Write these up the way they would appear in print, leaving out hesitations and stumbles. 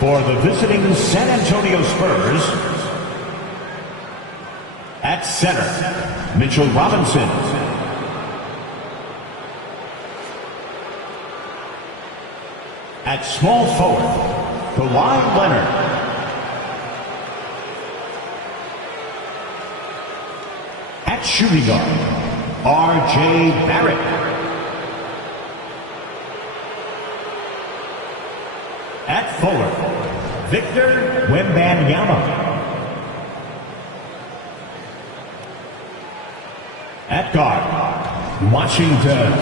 For the visiting San Antonio Spurs, at center, Mitchell Robinson. At small forward, Kawhi Leonard. At shooting guard, R.J. Barrett. At forward, Victor Wembanyama. At guard, Washington.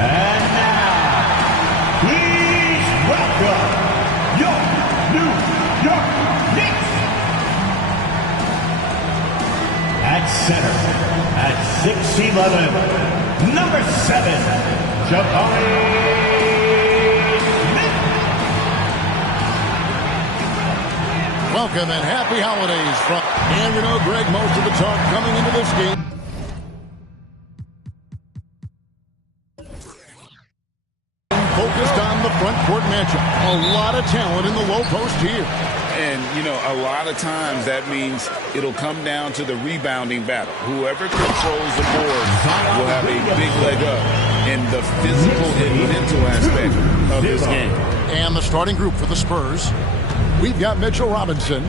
And now, please welcome your New York Knicks. At center, at 6'11", number 7, Jabari Smith. Welcome and happy holidays from... And we know, Greg, most of the talk coming into this game. Focused on the front court matchup. A lot of talent in the low post here. And, you know, a lot of times that means it'll come down to the rebounding battle. Whoever controls the board will have a big leg up in the physical and mental aspect of this game. And the starting group for the Spurs. We've got Mitchell Robinson.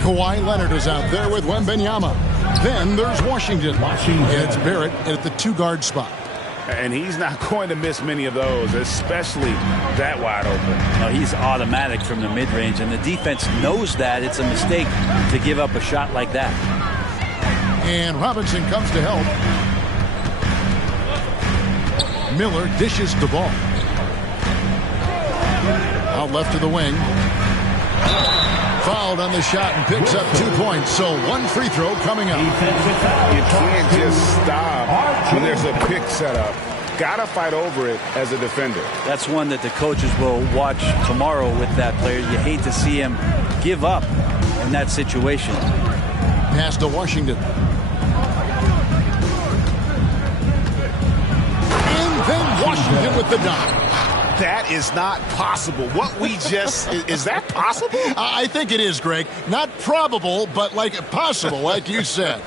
Kawhi Leonard is out there with Wembanyama. Then there's Washington. It's Barrett at the two-guard spot. And he's not going to miss many of those, especially that wide open. No, he's automatic from the mid-range, and the defense knows that it's a mistake to give up a shot like that. And Robinson comes to help. Miller dishes the ball. Out left to the wing. Fouled on the shot and picks up 2 points. So one free throw coming up. You can't just stop when there's a pick set up. Gotta fight over it as a defender. That's one that the coaches will watch tomorrow with that player. You hate to see him give up in that situation. Pass to Washington. And then Washington with the dunk. That is not possible. What we just... is that possible? I think it is, Greg. Not probable, but like possible, like you said.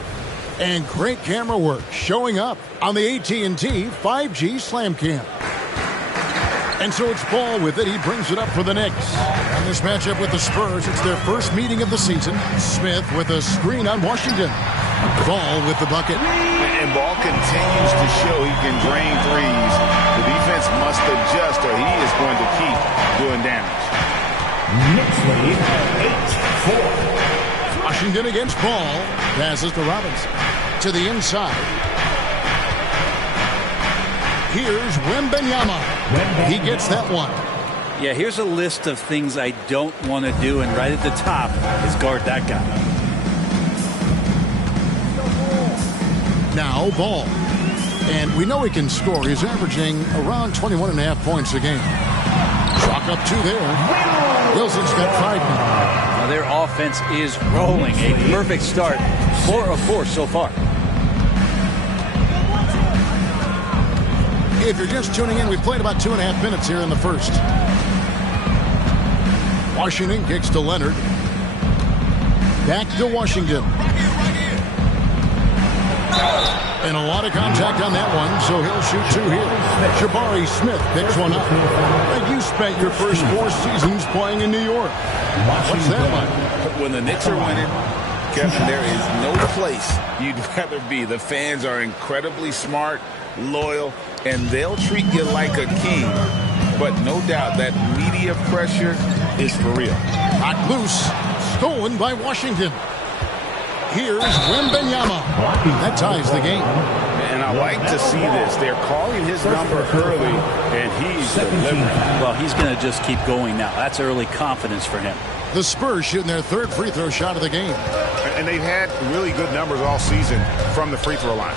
And great camera work showing up on the AT&T 5G Slam Cam. And so it's Ball with it. He brings it up for the Knicks. And this matchup with the Spurs, it's their first meeting of the season. Smith with a screen on Washington. Ball with the bucket. And Ball continues to show he can drain threes. The defense must adjust or he is going to keep doing damage. Knicks lead 8-4. Washington against Ball. Passes to Robinson. To the inside. Here's Wembanyama. He gets that one. Yeah, here's a list of things I don't want to do, and right at the top is guard that guy. Now Ball. And we know he can score. He's averaging around 21.5 points a game. Chalk up 2 there. Wilson's got 5 now. Now their offense is rolling. A perfect start. 4 of 4 so far. If you're just tuning in, we've played about 2.5 minutes here in the first. Washington kicks to Leonard. Back to Washington. And a lot of contact on that one, so he'll shoot 2 here. Jabari Smith picks one up. And you spent your first 4 seasons playing in New York. What's that like? When the Knicks are winning, Kevin, there is no place you'd rather be. The fans are incredibly smart, loyal, and they'll treat you like a king. But no doubt that media pressure is for real. Knocked loose. Stolen by Washington. Here's Wembanyama. That ties the game. And I like to see this. They're calling his number early, and he's delivering. Well, he's going to just keep going now. That's early confidence for him. The Spurs shooting their 3rd free throw shot of the game. And they've had really good numbers all season from the free throw line.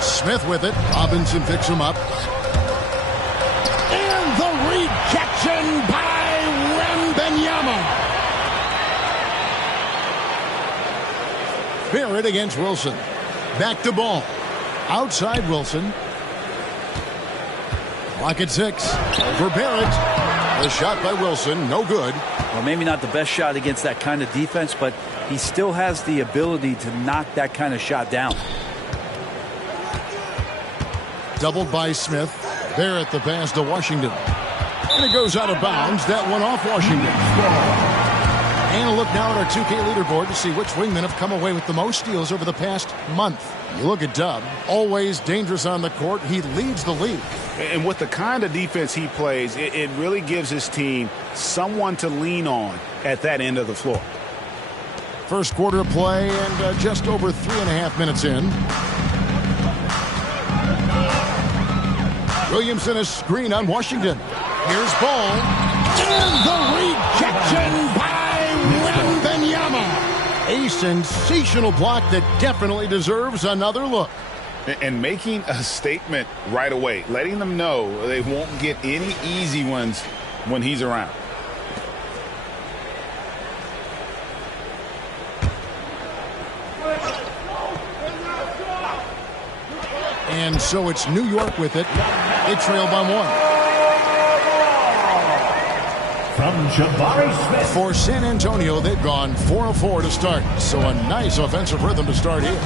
Smith with it. Robinson picks him up. And the rejection by Barrett against Wilson. Back to Ball. Outside Wilson. Clock at 6. For Barrett. The shot by Wilson, no good. Well, maybe not the best shot against that kind of defense, but he still has the ability to knock that kind of shot down. Doubled by Smith. Barrett the pass to Washington. And it goes out of bounds. That one off Washington. And a look now at our 2K leaderboard to see which wingmen have come away with the most steals over the past month. You look at Dub, always dangerous on the court. He leads the league. And with the kind of defense he plays, it really gives his team someone to lean on at that end of the floor. First quarter of play and just over 3.5 minutes in. Williamson a screen on Washington. Here's Ball. And the rejection by Wembanyama. A sensational block that definitely deserves another look. And making a statement right away, letting them know they won't get any easy ones when he's around. And so it's New York with it. They trail by 1. From Jabari Smith. For San Antonio, they've gone 4 of 4 to start. So a nice offensive rhythm to start here.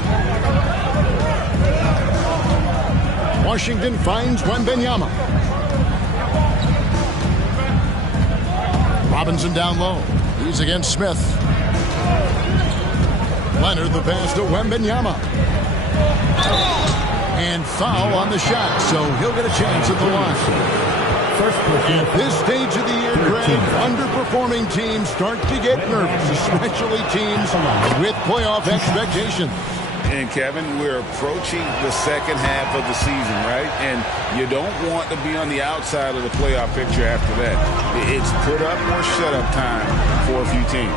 Washington finds Wembanyama. Robinson down low. He's against Smith. Leonard the pass to Wembanyama. And foul on the shot, so he'll get a chance at the line. At this stage of the year, Greg, underperforming teams start to get nervous, especially teams with playoff expectations. And, Kevin, we're approaching the second half of the season, right? And you don't want to be on the outside of the playoff picture after that. It's put up or shut up time for a few teams.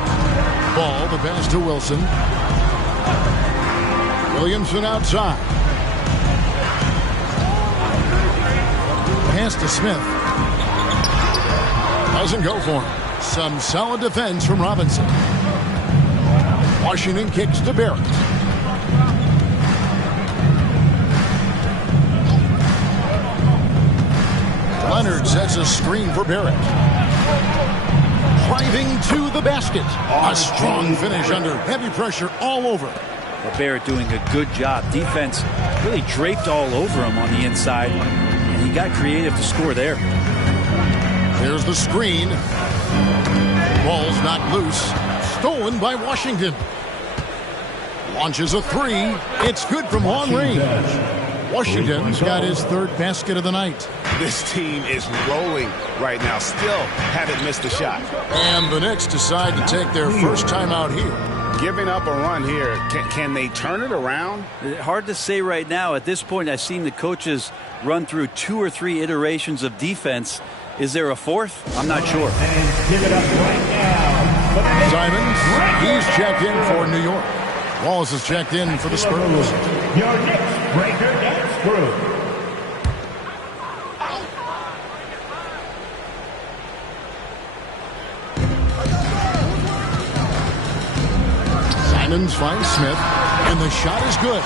Ball, the pass to Wilson. Williamson outside. Pass to Smith. Doesn't go for him. Some solid defense from Robinson. Washington kicks to Barrett. Leonard sets a screen for Barrett. Driving to the basket. A strong finish under heavy pressure all over. Well, Barrett doing a good job. Defense really draped all over him on the inside. And he got creative to score there. There's the screen. Ball's not loose. Stolen by Washington. Launches a 3. It's good from long range. Washington's got his 3rd basket of the night. This team is rolling right now. Still haven't missed a shot. And the Knicks decide to take their first time out here. Giving up a run here. Can they turn it around? Hard to say right now. At this point, I've seen the coaches run through 2 or 3 iterations of defense. Is there a 4th? I'm not sure. And give it up right now. Simons, he's checked in for New York. Wallace is checked in for the Spurs. Your Knicks breaker dance crew. Simons finds Smith, and the shot is good.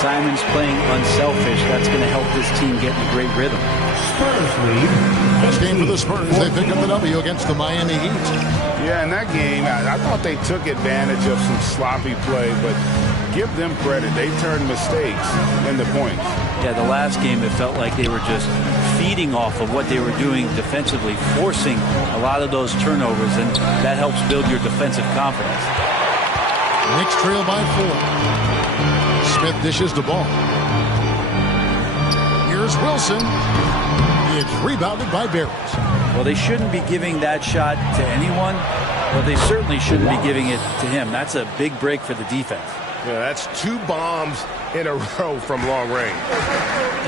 Simons playing unselfish. That's going to help this team get in a great rhythm. Spurs lead. Best game for the Spurs. They pick up the W against the Miami Heat. Yeah, in that game, I thought they took advantage of some sloppy play, but give them credit. They turned mistakes into points. Yeah, the last game, it felt like they were just feeding off of what they were doing defensively, forcing a lot of those turnovers, and that helps build your defensive confidence. Knicks trail by 4. Smith dishes the ball. Here's Wilson. It's rebounded by Barrett. Well, they shouldn't be giving that shot to anyone, but they certainly shouldn't be giving it to him. That's a big break for the defense. Yeah, that's 2 bombs in a row from long range.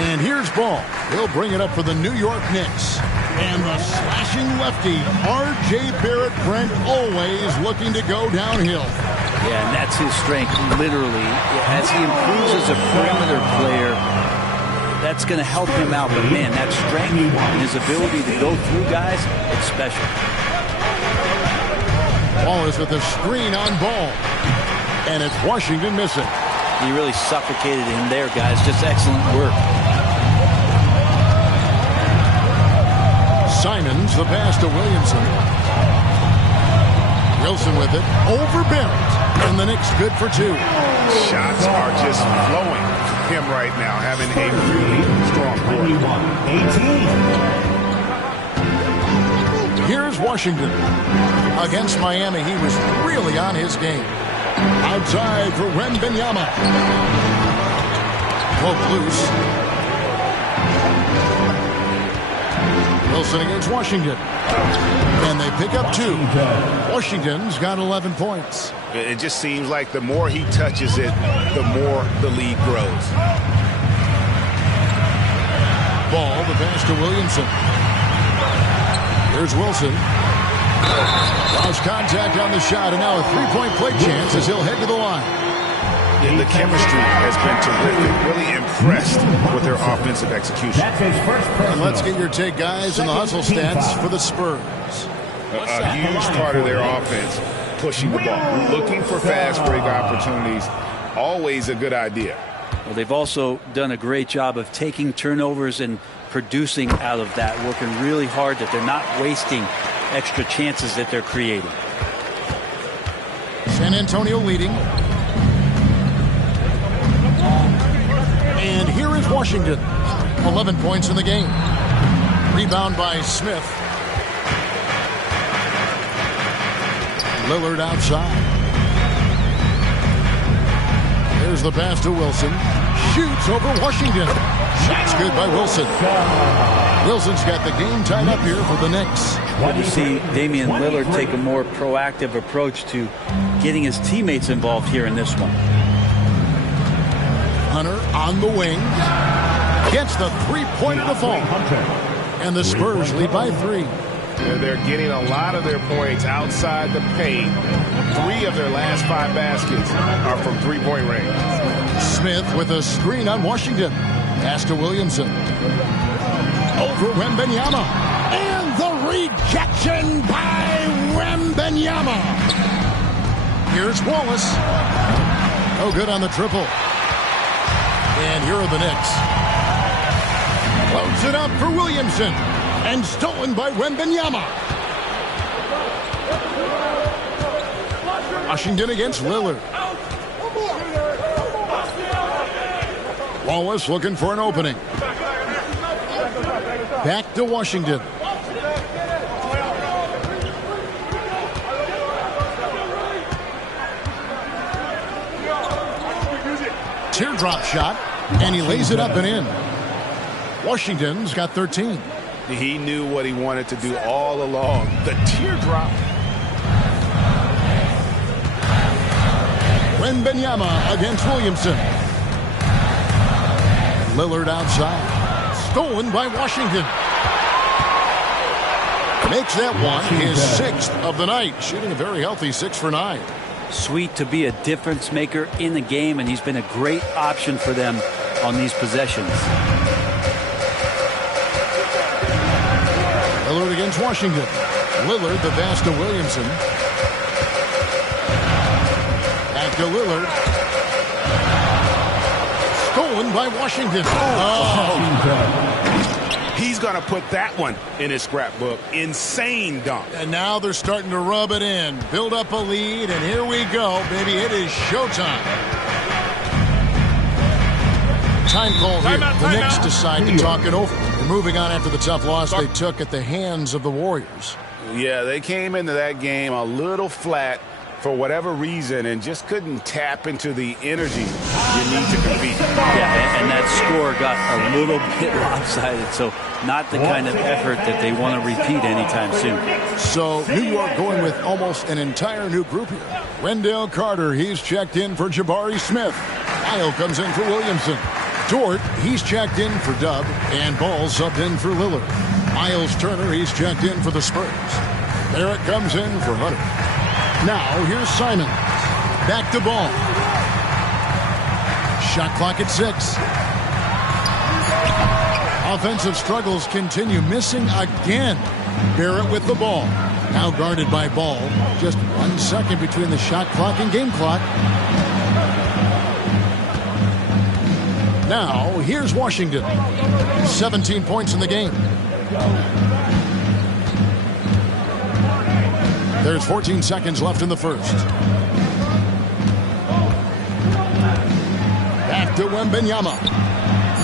And here's Ball. He'll bring it up for the New York Knicks. And the slashing lefty, R.J. Barrett, Brent, always looking to go downhill. Yeah, and that's his strength, literally. As he improves as a perimeter player, that's going to help him out. But, man, that strength and his ability to go through guys, it's special. Wallace with the screen on Ball. And it's Washington missing. He really suffocated him there, guys. Just excellent work. Simons, the pass to Williamson. Wilson with it. Over Barrett. And the Knicks good for 2. Shots are just flowing from him right now, having a really strong quarter. Here's Washington. Against Miami, he was really on his game. Outside for Wembanyama. Poke loose. Wilson against Washington. And they pick up 2. Washington's got 11 points. It just seems like the more he touches it, the more the lead grows. Ball, the pass to Williamson. Here's Wilson. Lost contact on the shot, and now a three-point play chance as he'll head to the line. And the chemistry has been terrific. Really impressed with their offensive execution. And let's get your take, guys, on the hustle stats for the Spurs. A huge part of their offense, pushing the ball, looking for fast break opportunities. Always a good idea. Well, they've also done a great job of taking turnovers and producing out of that, working really hard that they're not wasting extra chances that they're creating. San Antonio leading. And here is Washington. 11 points in the game. Rebound by Smith. Lillard outside. There's the pass to Wilson. Shoots over Washington. Shot's good by Wilson. Wilson's got the game tied up here for the Knicks. Good to see Damian Lillard take a more proactive approach to getting his teammates involved here in this one. Hunter on the wing. Gets the three-pointer to fall. And the Spurs lead by 3. They're getting a lot of their points outside the paint. 3 of their last 5 baskets are from three-point range. Smith with a screen on Washington. Pass to Williamson. Over Wembanyama. And the rejection by Wembanyama. Here's Wallace. No good on the triple. And here are the Knicks. Floats it up for Williamson. And stolen by Wembanyama. Washington against Lillard. Wallace looking for an opening. Back to Washington. Teardrop shot, and he lays it up and in. Washington's got 13. He knew what he wanted to do all along. The teardrop. Wembanyama against Williamson. Lillard outside. Stolen by Washington. Makes that one his 6th of the night. Shooting a very healthy 6 for 9. Sweet to be a difference maker in the game, and he's been a great option for them on these possessions. Lillard against Washington. Lillard, the pass to Williamson. Back to Lillard. Stolen by Washington. Oh. He's going to put that one in his scrapbook. Insane dunk. And now they're starting to rub it in. Build up a lead, and here we go, baby. It is showtime. Time call here. The Knicks decide to talk it over. They're moving on after the tough loss they took at the hands of the Warriors. Yeah, they came into that game a little flat for whatever reason and just couldn't tap into the energy you need to compete. Yeah, and that score got a little bit lopsided, so not the kind of effort that they want to repeat anytime soon. So New York going with almost an entire new group here. Wendell Carter, he's checked in for Jabari Smith. Kyle comes in for Williamson. Dort, he's checked in for Dub, and Ball subbed in for Lillard. Miles Turner, he's checked in for the Spurs. Barrett comes in for Hunter. Now, here's Simon. Back to Ball. Shot clock at 6. Offensive struggles continue. Missing again. Barrett with the ball. Now guarded by Ball. Just 1 second between the shot clock and game clock. Now, here's Washington. 17 points in the game. There's 14 seconds left in the first. Back to Wembanyama.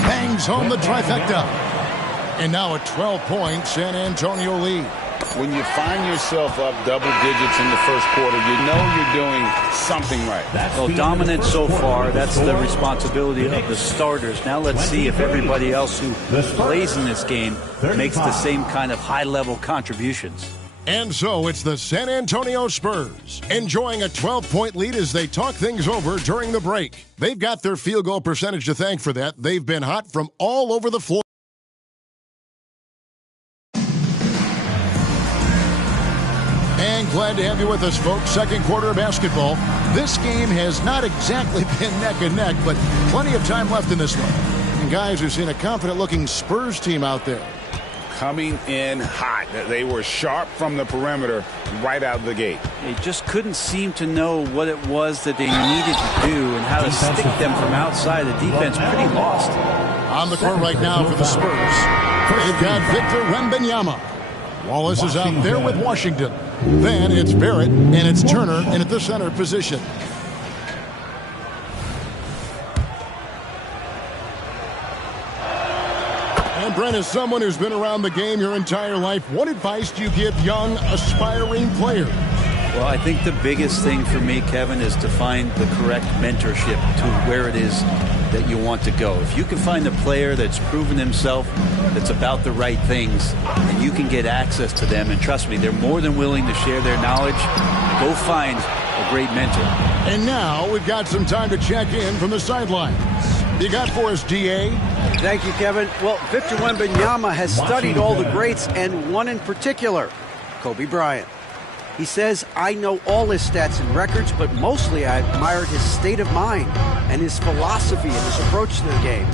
Bangs home the trifecta. And now a 12-point San Antonio lead. When you find yourself up double digits in the first quarter, you know you're doing something right. Well, dominant so far. That's the responsibility of the starters. Now let's see if everybody else who plays in this game makes the same kind of high-level contributions. And so it's the San Antonio Spurs enjoying a 12-point lead as they talk things over during the break. They've got their field goal percentage to thank for that. They've been hot from all over the floor. And glad to have you with us, folks. Second quarter of basketball. This game has not exactly been neck and neck, but plenty of time left in this one. And guys, we've seen a confident-looking Spurs team out there. Coming in hot. They were sharp from the perimeter right out of the gate. They just couldn't seem to know what it was that they needed to do and how to stick them from outside. The defense pretty lost. On the court right now for the Spurs. They've got Victor Wembanyama. Wallace is out there with Washington. Then it's Barrett and it's Turner in at the center position. And Brent, as someone who's been around the game your entire life, what advice do you give young, aspiring players? Well, I think the biggest thing for me, Kevin, is to find the correct mentorship to where it is that you want to go. If you can find a player that's proven himself, that's about the right things, and you can get access to them, and trust me, they're more than willing to share their knowledge. Go find a great mentor. And now we've got some time to check in from the sidelines. You got for us, DA? Thank you, Kevin. Well, Victor Wembanyama has studied all the greats, and one in particular, Kobe Bryant. He says, I know all his stats and records, but mostly I admired his state of mind and his philosophy and his approach to the game.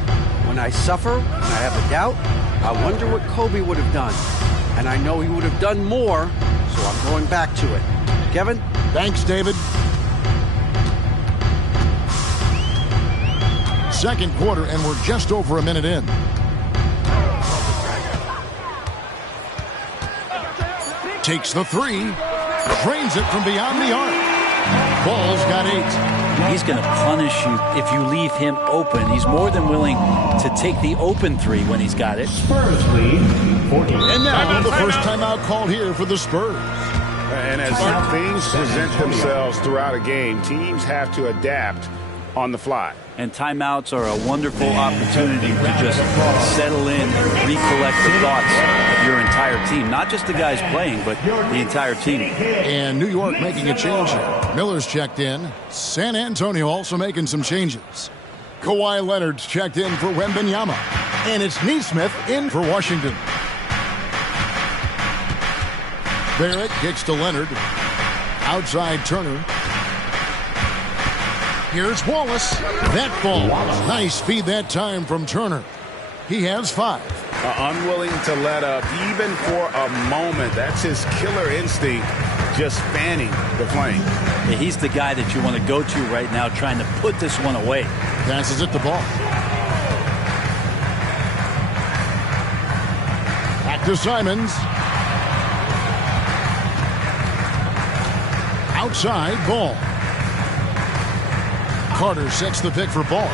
When I suffer, when I have a doubt, I wonder what Kobe would have done. And I know he would have done more, so I'm going back to it. Kevin? Thanks, David. Second quarter, and we're just over a minute in. Takes the three. Drains it from beyond the arc. Ball's got 8. He's going to punish you if you leave him open. He's more than willing to take the open three when he's got it. Spurs lead 14. And now the first timeout called here for the Spurs. And as things present themselves throughout a game, teams have to adapt on the fly. And timeouts are a wonderful opportunity to just settle in and recollect the thoughts of your entire team. Not just the guys playing, but the entire team. And New York making a change here. Miller's checked in. San Antonio also making some changes. Kawhi Leonard's checked in for Wembanyama. And it's Nesmith in for Washington. Barrett kicks to Leonard. Outside Turner. Here's Wallace. That ball. Nice feed that time from Turner. He has 5. Unwilling to let up even for a moment. That's his killer instinct, just fanning the flame. Yeah, he's the guy that you want to go to right now, trying to put this one away. Passes it to Ball. Back to Simons. Outside, Ball. Carter sets the pick for Ball.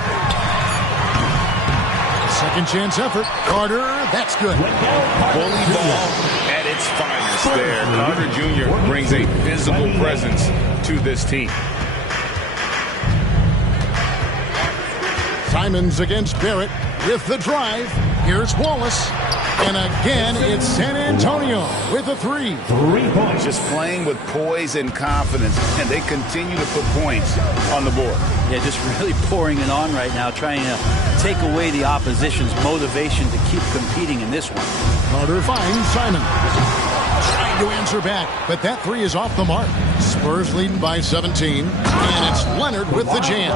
Second chance effort. Carter, that's good. Bully ball at its finest there. Carter Jr. brings a physical presence to this team. Simons against Barrett with the drive. Here's Wallace. And again, it's San Antonio with a 3. 3 points. Just playing with poise and confidence, and they continue to put points on the board. Yeah, just really pouring it on right now, trying to take away the opposition's motivation to keep competing in this one. Carter finds Simons. Trying to answer back, but that 3 is off the mark. Spurs leading by 17, and it's Leonard with the jam.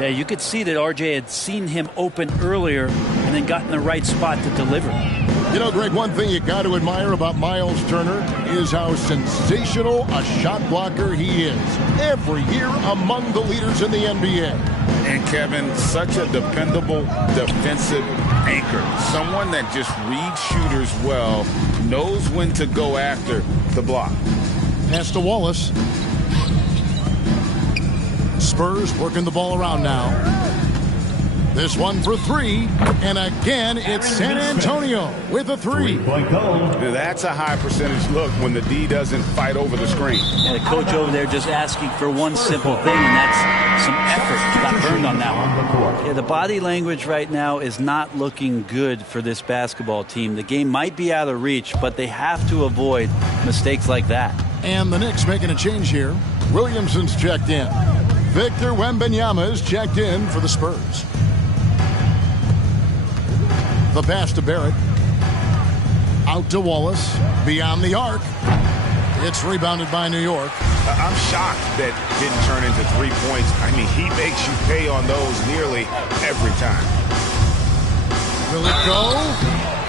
Yeah, you could see that RJ had seen him open earlier and then got in the right spot to deliver. You know, Greg, one thing you got to admire about Miles Turner is how sensational a shot blocker he is. Every year among the leaders in the NBA. And Kevin, such a dependable defensive anchor. Someone that just reads shooters well, knows when to go after the block. Pass to Wallace. Spurs working the ball around now. This one for three, and again, it's San Antonio with a three. That's a high percentage look when the D doesn't fight over the screen. And the coach over there just asking for one simple thing, and that's some effort. Got burned on that one. Yeah, the body language right now is not looking good for this basketball team. The game might be out of reach, but they have to avoid mistakes like that. And the Knicks making a change here. Williamson's checked in. Victor Wembanyama is checked in for the Spurs. The pass to Barrett. Out to Wallace. Beyond the arc. It's rebounded by New York. I'm shocked that didn't turn into 3 points. I mean, he makes you pay on those nearly every time. Will it go?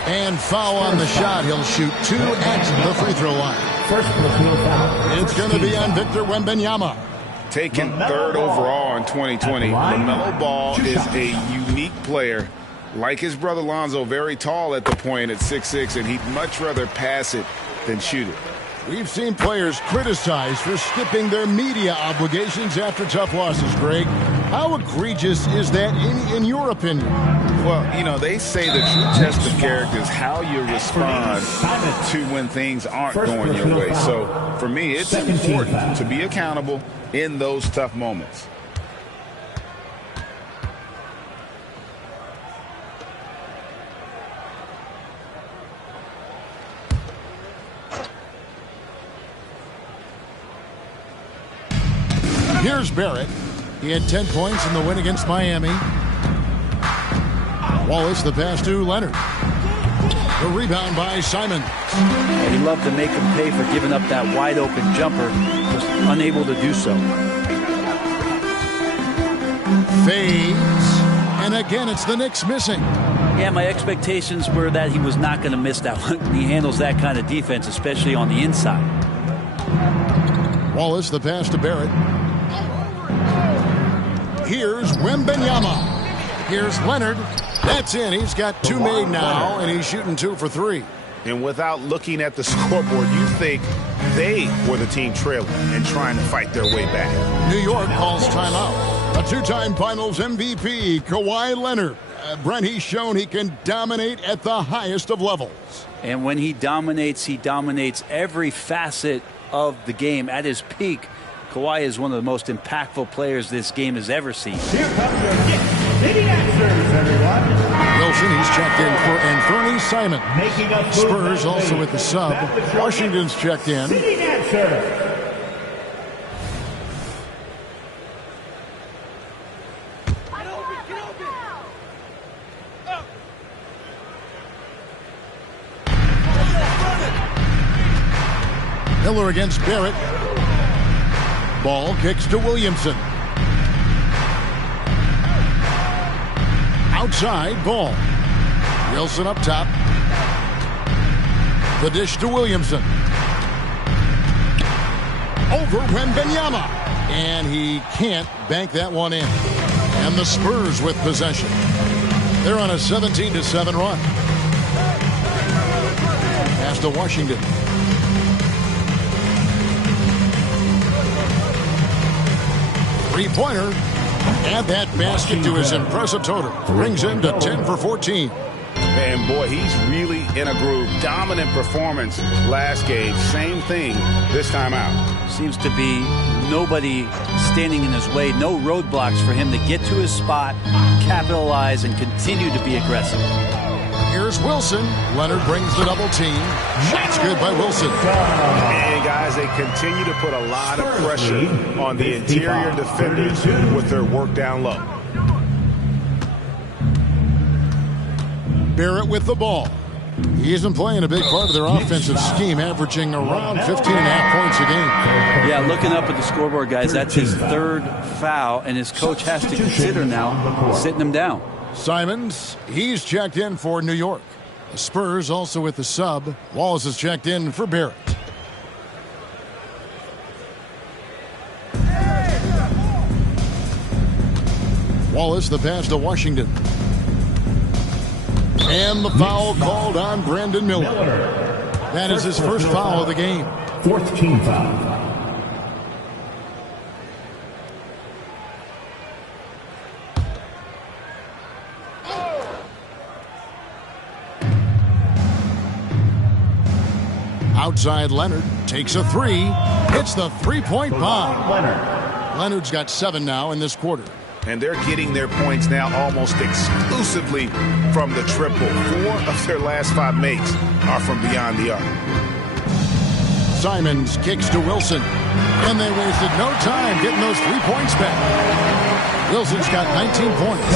And foul on the shot. He'll shoot 2 at the free throw line. First personal foul. It's going to be on Victor Wembanyama. Taken third overall in 2020, LaMelo Ball is a unique player. Like his brother Lonzo, very tall at the point at 6'6", and he'd much rather pass it than shoot it. We've seen players criticized for skipping their media obligations after tough losses, Greg. How egregious is that in your opinion? Well, you know, they say the true test of character is how you respond to when things aren't going your way. So, for me, it's important to be accountable in those tough moments. Here's Barrett. He had 10 points in the win against Miami. Wallace, the pass to Leonard. The rebound by Simon. He loved to make him pay for giving up that wide open jumper. Was unable to do so. Fades. And again, it's the Knicks missing. Yeah, my expectations were that he was not going to miss that one. He handles that kind of defense, especially on the inside. Wallace, the pass to Barrett. Here's Wembanyama. Here's Leonard. That's in. He's got 2 made now, and he's shooting 2 for 3. And without looking at the scoreboard, you think they were the team trailing and trying to fight their way back. New York calls timeout. A 2-time Finals MVP, Kawhi Leonard. Brent, he's shown he can dominate at the highest of levels. And when he dominates every facet of the game. At his peak, Kawhi is one of the most impactful players this game has ever seen. Here comes your City answers, everyone. Wilson, he's checked in for Anthony Simon. Making up Spurs also with the sub. Washington's checked in. City answers. Miller against Barrett. Ball kicks to Williamson. Outside, Ball. Wilson up top. The dish to Williamson. Over Wembanyama. And he can't bank that one in. And the Spurs with possession. They're on a 17-7 run. Pass to Washington. Three-pointer. Add that basket to his impressive total. Brings him to 10 for 14. And boy, he's really in a groove. Dominant performance last game. Same thing this time out. Seems to be nobody standing in his way. No roadblocks for him to get to his spot, capitalize, and continue to be aggressive. Here's Wilson. Leonard brings the double team. Shots good by Wilson. And guys, they continue to put a lot of pressure on the interior defenders with their work down low. Barrett with the ball. He isn't playing a big part of their offensive scheme, averaging around 15.5 points a game. Yeah, looking up at the scoreboard, guys, that's his third foul, and his coach has to consider now sitting him down. Simons, he's checked in for New York. The Spurs also with the sub. Wallace is checked in for Barrett. Wallace, the pass to Washington. And the foul called on Brandon Miller. That is his first foul of the game. Fourth team foul. Outside Leonard takes a three. Hits the three-point bomb. Leonard's got 7 now in this quarter. And they're getting their points now almost exclusively from the triple. 4 of their last 5 makes are from beyond the arc. Simons kicks to Wilson. And they wasted no time getting those 3 points back. Wilson's got 19 points.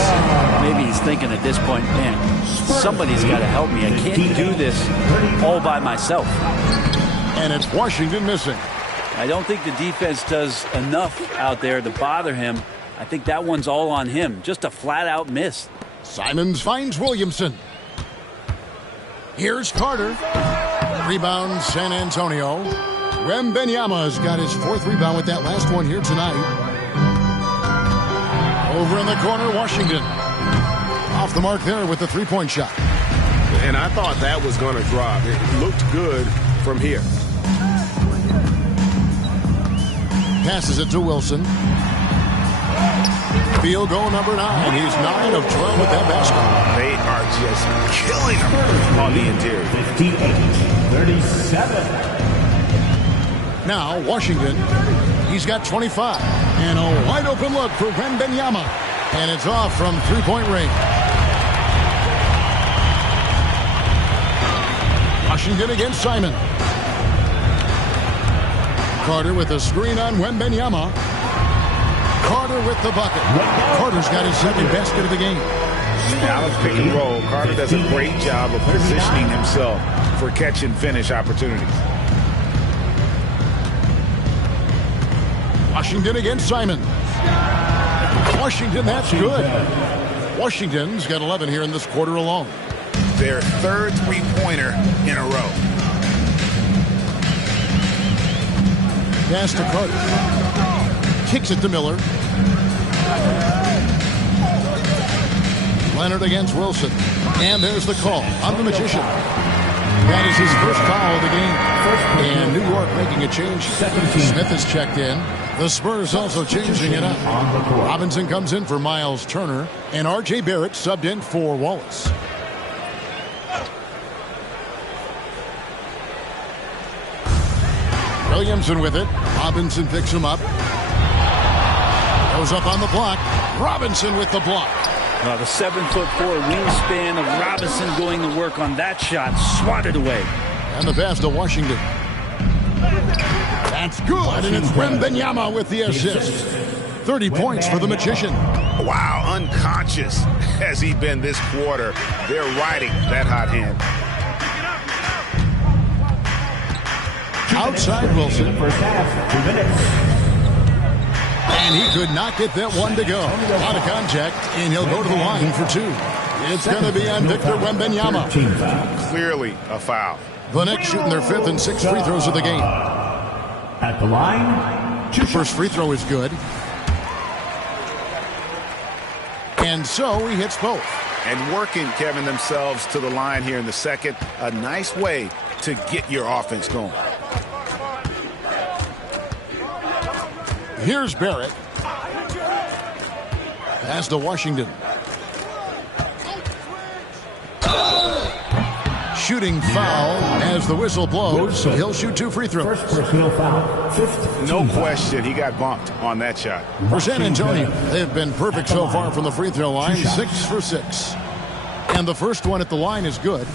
Maybe he's thinking at this point, man, somebody's got to help me. I can't do this all by myself. And it's Washington missing. I don't think the defense does enough out there to bother him. I think that one's all on him. Just a flat-out miss. Simons finds Williamson. Here's Carter. Rebound San Antonio. Wembanyama's got his 4th rebound with that last one here tonight. Over in the corner, Washington. Off the mark there with the 3-point shot. And I thought that was going to drop. It looked good from here. Passes it to Wilson. Field goal number 9. He's 9 of 12 with that basket. They are just killing him on the interior. 58-37. Now, Washington, he's got 25. And a wide open look for Wembanyama. And it's off from 3-point range. Washington against Simon. Carter with a screen on Wembanyama. Carter with the bucket. Carter's got his 2nd basket of the game. Now it's pick and roll. Carter does a great job of positioning himself for catch and finish opportunities. Washington against Simon. Washington, that's good. Washington's got 11 here in this quarter alone. Their 3rd 3-pointer in a row. Pass to Carter. Kicks it to Miller. Leonard against Wilson. And there's the call on the Magician. That is his first foul of the game. And New York making a change. Smith is checked in. The Spurs also changing it up. Robinson comes in for Miles Turner. And R.J. Barrett subbed in for Wallace. Williamson with it. Robinson picks him up. Goes up on the block. Robinson with the block. Well, the 7'4" wingspan of Robinson going to work on that shot. Swatted away. And the pass to Washington. That's good, and it's Wembanyama with the assist. 30 points for the Magician. Wow, unconscious has he been this quarter. They're riding that hot hand. Outside Wilson. First half, 2 minutes. And he could not get that one to go. Out of contact, and he'll go to the line for 2. It's going to be on Victor Wembanyama. Clearly a foul. The Knicks shooting their 5th and 6th free throws of the game. At the line, 2 First free throw is good. And so he hits both. And working, Kevin, themselves to the line here in the 2nd. A nice way to get your offense going. Here's Barrett. Pass to Washington. Shooting foul as the whistle blows. He'll shoot 2 free throws. first personal foul, 5th. No question he got bumped on that shot. For San Antonio, they've been perfect so far from the free throw line. 6 for 6. And the first one at the line is good.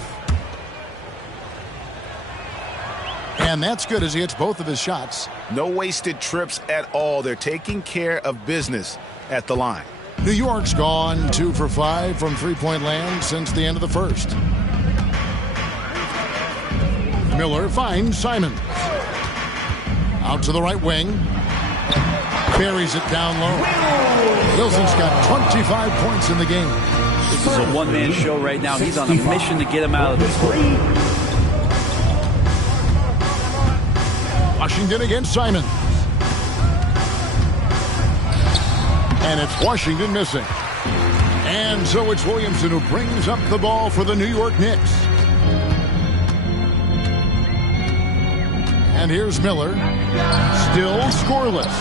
And that's good as he hits both of his shots. No wasted trips at all. They're taking care of business at the line. New York's gone 2 for 5 from 3-point land since the end of the first. Miller finds Simon. Out to the right wing. Buries it down low. Wilson's got 25 points in the game. This is a one-man show right now. He's on a mission to get him out of this hole. Washington against Simons. And it's Washington missing. And so it's Williamson who brings up the ball for the New York Knicks. And here's Miller. Still scoreless.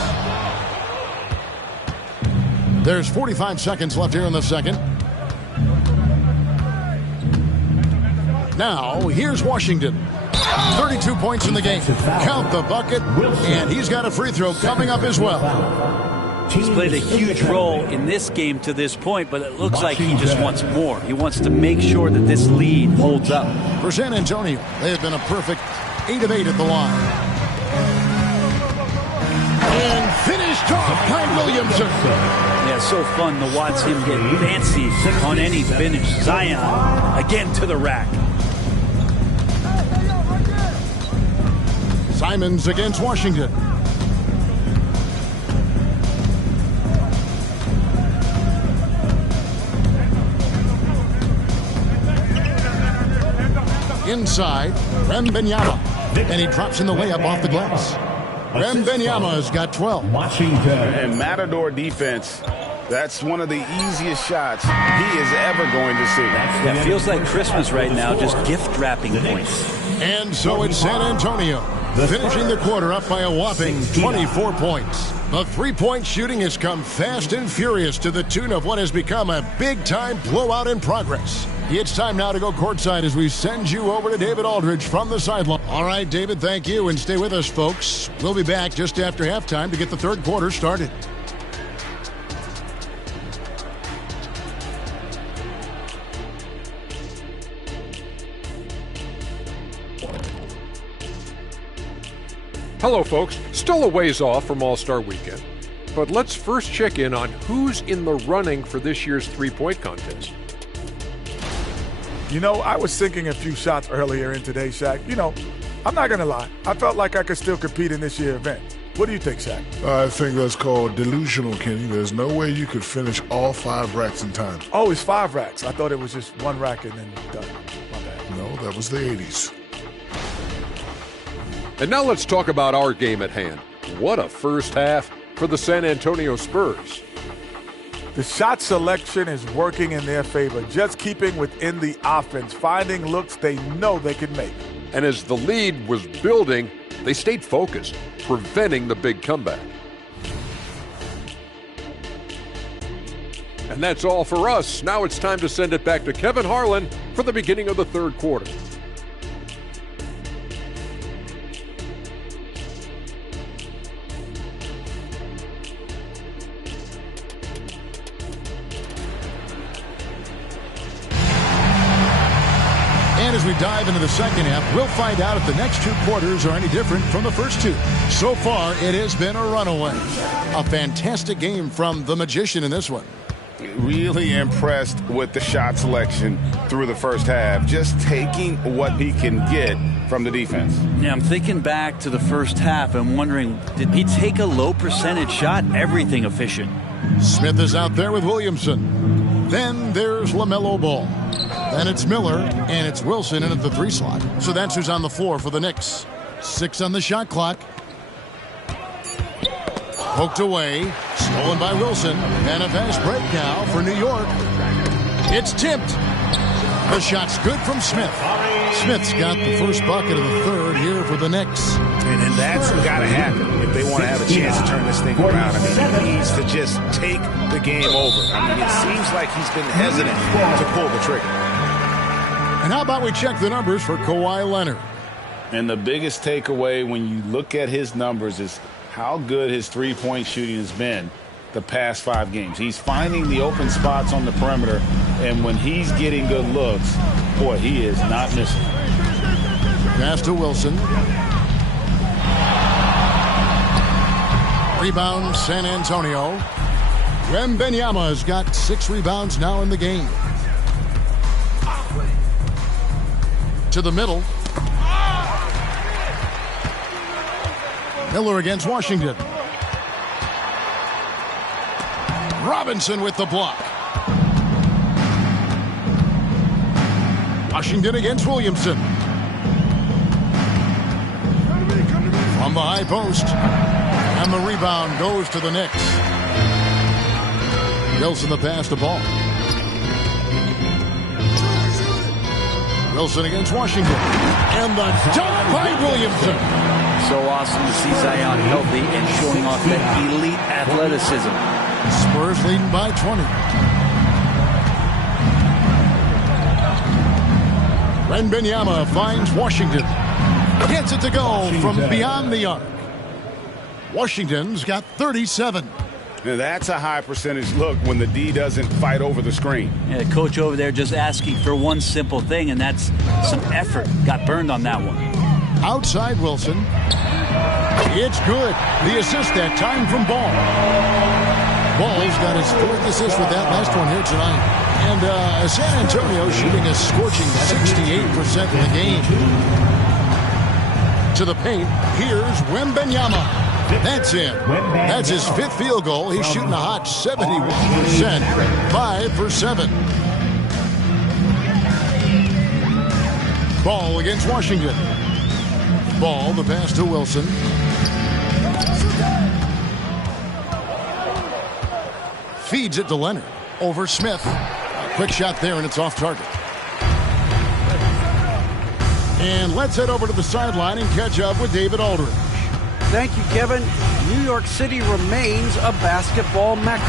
There's 45 seconds left here in the second. Now, here's Washington. 32 points in the game. Count the bucket. And he's got a free throw coming up as well. He's played a huge role in this game to this point, but it looks like he just wants more. He wants to make sure that this lead holds up. For San Antonio, they have been a perfect 8 of 8 at the line. And finished off by Williamson. Yeah, so fun to watch him get fancy on any finish. Zion again to the rack. Simons against Washington. Inside, Wembanyama. And he drops in the layup off the glass. Wembanyama's got 12. Washington. And Matador defense, that's one of the easiest shots he is ever going to see. Yeah, it feels like Christmas right now, just gift wrapping points. And so it's San Antonio, finishing the quarter up by a whopping 24 points. The three-point shooting has come fast and furious to the tune of what has become a big-time blowout in progress. It's time now to go courtside as we send you over to David Aldridge from the sideline. All right, David, thank you, and stay with us, folks. We'll be back just after halftime to get the third quarter started. Hello, folks. Still a ways off from All-Star Weekend, but let's first check in on who's in the running for this year's three-point contest. You know, I was sinking a few shots earlier in today's, Shaq. You know, I'm not going to lie. I felt like I could still compete in this year's event. What do you think, Shaq? I think that's called delusional, Kenny. There's no way you could finish all 5 racks in time. Oh, it's 5 racks. I thought it was just 1 rack and then done. My bad. No, that was the 80s. And now let's talk about our game at hand. What a first half for the San Antonio Spurs. The shot selection is working in their favor, just keeping within the offense, finding looks they know they can make. And as the lead was building, they stayed focused, preventing the big comeback. And that's all for us. Now it's time to send it back to Kevin Harlan for the beginning of the third quarter. And as we dive into the second half, we'll find out if the next 2 quarters are any different from the first 2. So far, it has been a runaway. A fantastic game from the Magician in this one. Really impressed with the shot selection through the first half, just taking what he can get from the defense. Yeah, I'm thinking back to the first half and wondering, did he take a low percentage shot? Everything efficient. Smith is out there with Williamson. Then there's LaMelo Ball. Then it's Miller, and it's Wilson in at the 3 slot. So that's who's on the floor for the Knicks. 6 on the shot clock. Poked away, stolen by Wilson, and a fast break now for New York. It's tipped. The shot's good from Smith. Smith's got the first bucket of the third here for the Knicks. And that's got to happen if they want to have a chance to turn this thing around. I mean, he needs to just take the game over. I mean, it seems like he's been hesitant to pull the trigger. And how about we check the numbers for Kawhi Leonard? And the biggest takeaway when you look at his numbers is how good his three-point shooting has been the past 5 games. He's finding the open spots on the perimeter, and when he's getting good looks, boy, he is not missing. Pass to Wilson. Rebound, San Antonio. Wembanyama's got 6 rebounds now in the game. To the middle. Miller against Washington. Robinson with the block. Washington against Williamson. From the high post. And the rebound goes to the Knicks. Wilson the pass to Ball. Wilson against Washington. And the dunk by Williamson. So awesome to see Zion healthy and showing off that elite athleticism. Spurs leading by 20. Wembanyama finds Washington. Gets it to go from beyond the arc. Washington's got 37. Now that's a high percentage look when the D doesn't fight over the screen. Yeah, coach over there just asking for one simple thing, and that's some effort. Got burned on that one. Outside Wilson. It's good. The assist that time from Ball. Ball's got his fourth assist with that last one here tonight. And San Antonio shooting a scorching 68% in the game. To the paint, here's Wembanyama. That's in. That's his fifth field goal. He's shooting a hot 71%. 5 for 7. Ball against Washington. Ball, the pass to Wilson. Feeds it to Leonard. Over Smith. A quick shot there, and it's off target. And let's head over to the sideline and catch up with David Aldridge. Thank you, Kevin. New York City remains a basketball mecca.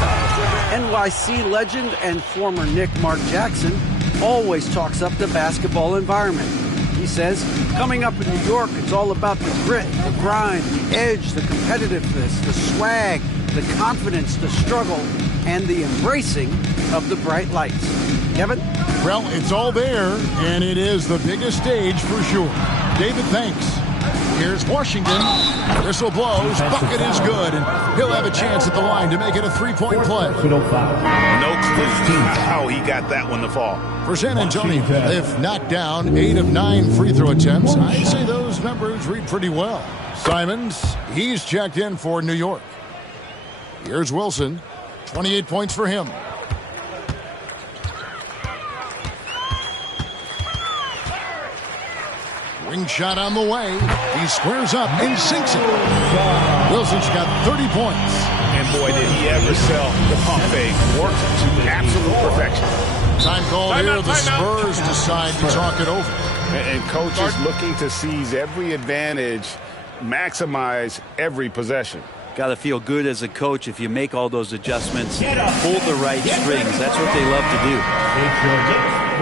NYC legend and former Knick Mark Jackson always talks up the basketball environment. He says, coming up in New York, it's all about the grit, the grind, the edge, the competitiveness, the swag, the confidence, the struggle, and the embracing of the bright lights. Kevin? Well, it's all there, and it is the biggest stage for sure. David, thanks. Here's Washington. Whistle blows. Bucket is good, and he'll have a chance at the line to make it a three-point play. No clue how he got that one to fall. For San Antonio, they've knocked down 8 of 9 free throw attempts. I'd say those numbers read pretty well. Simons, he's checked in for New York. Here's Wilson. 28 points for him. Wing shot on the way. He squares up and sinks it. Wilson's got 30 points. And boy, did he ever sell the pump fake. Worked to absolute perfection. Time called here. The Spurs decide to talk it over. And coach is looking to seize every advantage, maximize every possession. Got to feel good as a coach if you make all those adjustments, pull the right strings. That's what they love to do.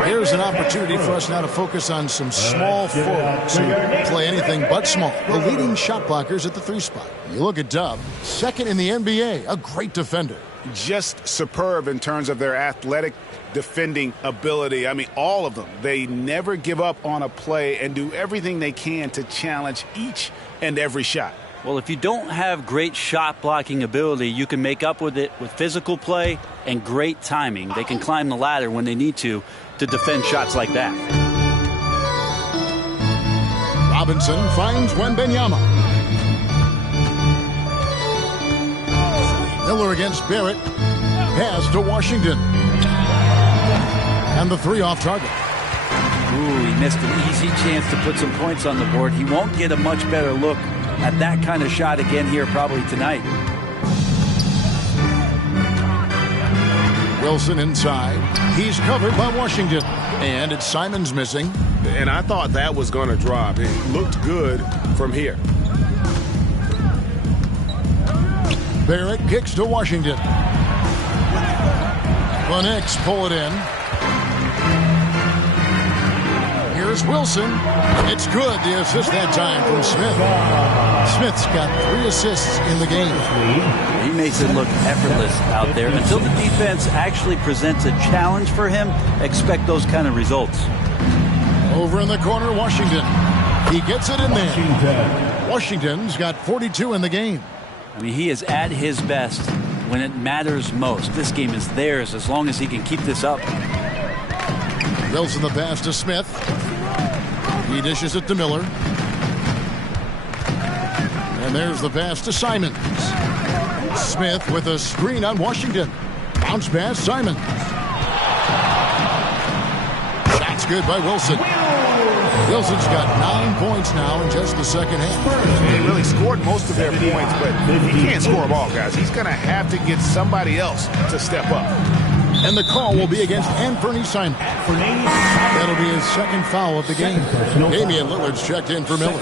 Here's an opportunity for us now to focus on some small forwards who play anything but small. The leading shot blockers at the 3 spot. You look at Dub, second in the NBA, a great defender. Just superb in terms of their athletic defending ability. I mean, all of them. They never give up on a play and do everything they can to challenge each and every shot. Well, if you don't have great shot blocking ability, you can make up with it with physical play and great timing. They can climb the ladder when they need to defend shots like that. Robinson finds Wembanyama. Miller against Barrett. Pass to Washington. And the 3 off target. Ooh, he missed an easy chance to put some points on the board. He won't get a much better look at that kind of shot again here probably tonight. Wilson inside. He's covered by Washington. And it's Simons missing. And I thought that was going to drop. It looked good from here. Barrett kicks to Washington. The Knicks pull it in. Here's Wilson. It's good. The assist that time from Smith. Smith's got 3 assists in the game. He makes it look effortless out there. Until the defense actually presents a challenge for him, expect those kind of results. Over in the corner, Washington. He gets it in there. Washington's got 42 in the game. I mean, he is at his best when it matters most. This game is theirs as long as he can keep this up. Wilson the pass to Smith. He dishes it to Miller. And there's the pass to Simons. Smith with a screen on Washington. Bounce pass, Simons. Shots good by Wilson. Wilson's got 9 points now in just the second half. They really scored most of their points, but he can't score them all, guys. He's going to have to get somebody else to step up. And the call will be against Anthony Simon. That'll be his second foul of the game. Damian Lillard's checked in for Miller.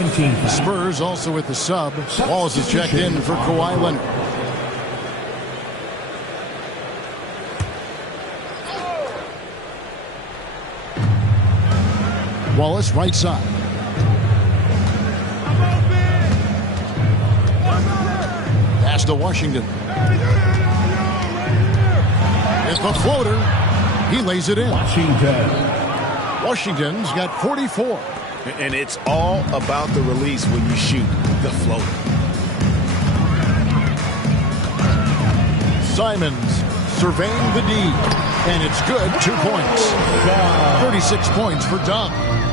Spurs also with the sub. Wallace is checked in for Kawhi Leonard. Wallace right side. Pass to Washington. It's the floater. He lays it in. Washington's got 44. And it's all about the release when you shoot the floater. Simons surveying the D. And it's good. 2 points. 36 points for Dunn.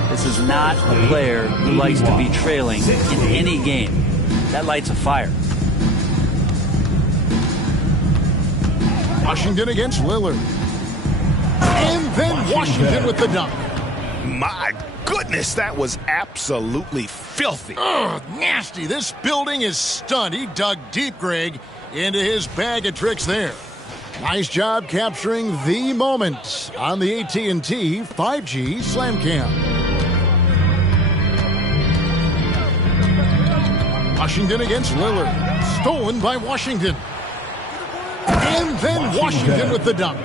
This is not a player who likes to be trailing in any game. That lights a fire. Washington against Lillard. And then Washington with the dunk. My goodness, that was absolutely filthy. Ugh, nasty. This building is stunned. He dug deep, Greg, into his bag of tricks there. Nice job capturing the moment on the AT&T 5G Slam Cam. Washington against Lillard. Stolen by Washington. And then Washington with the dunk.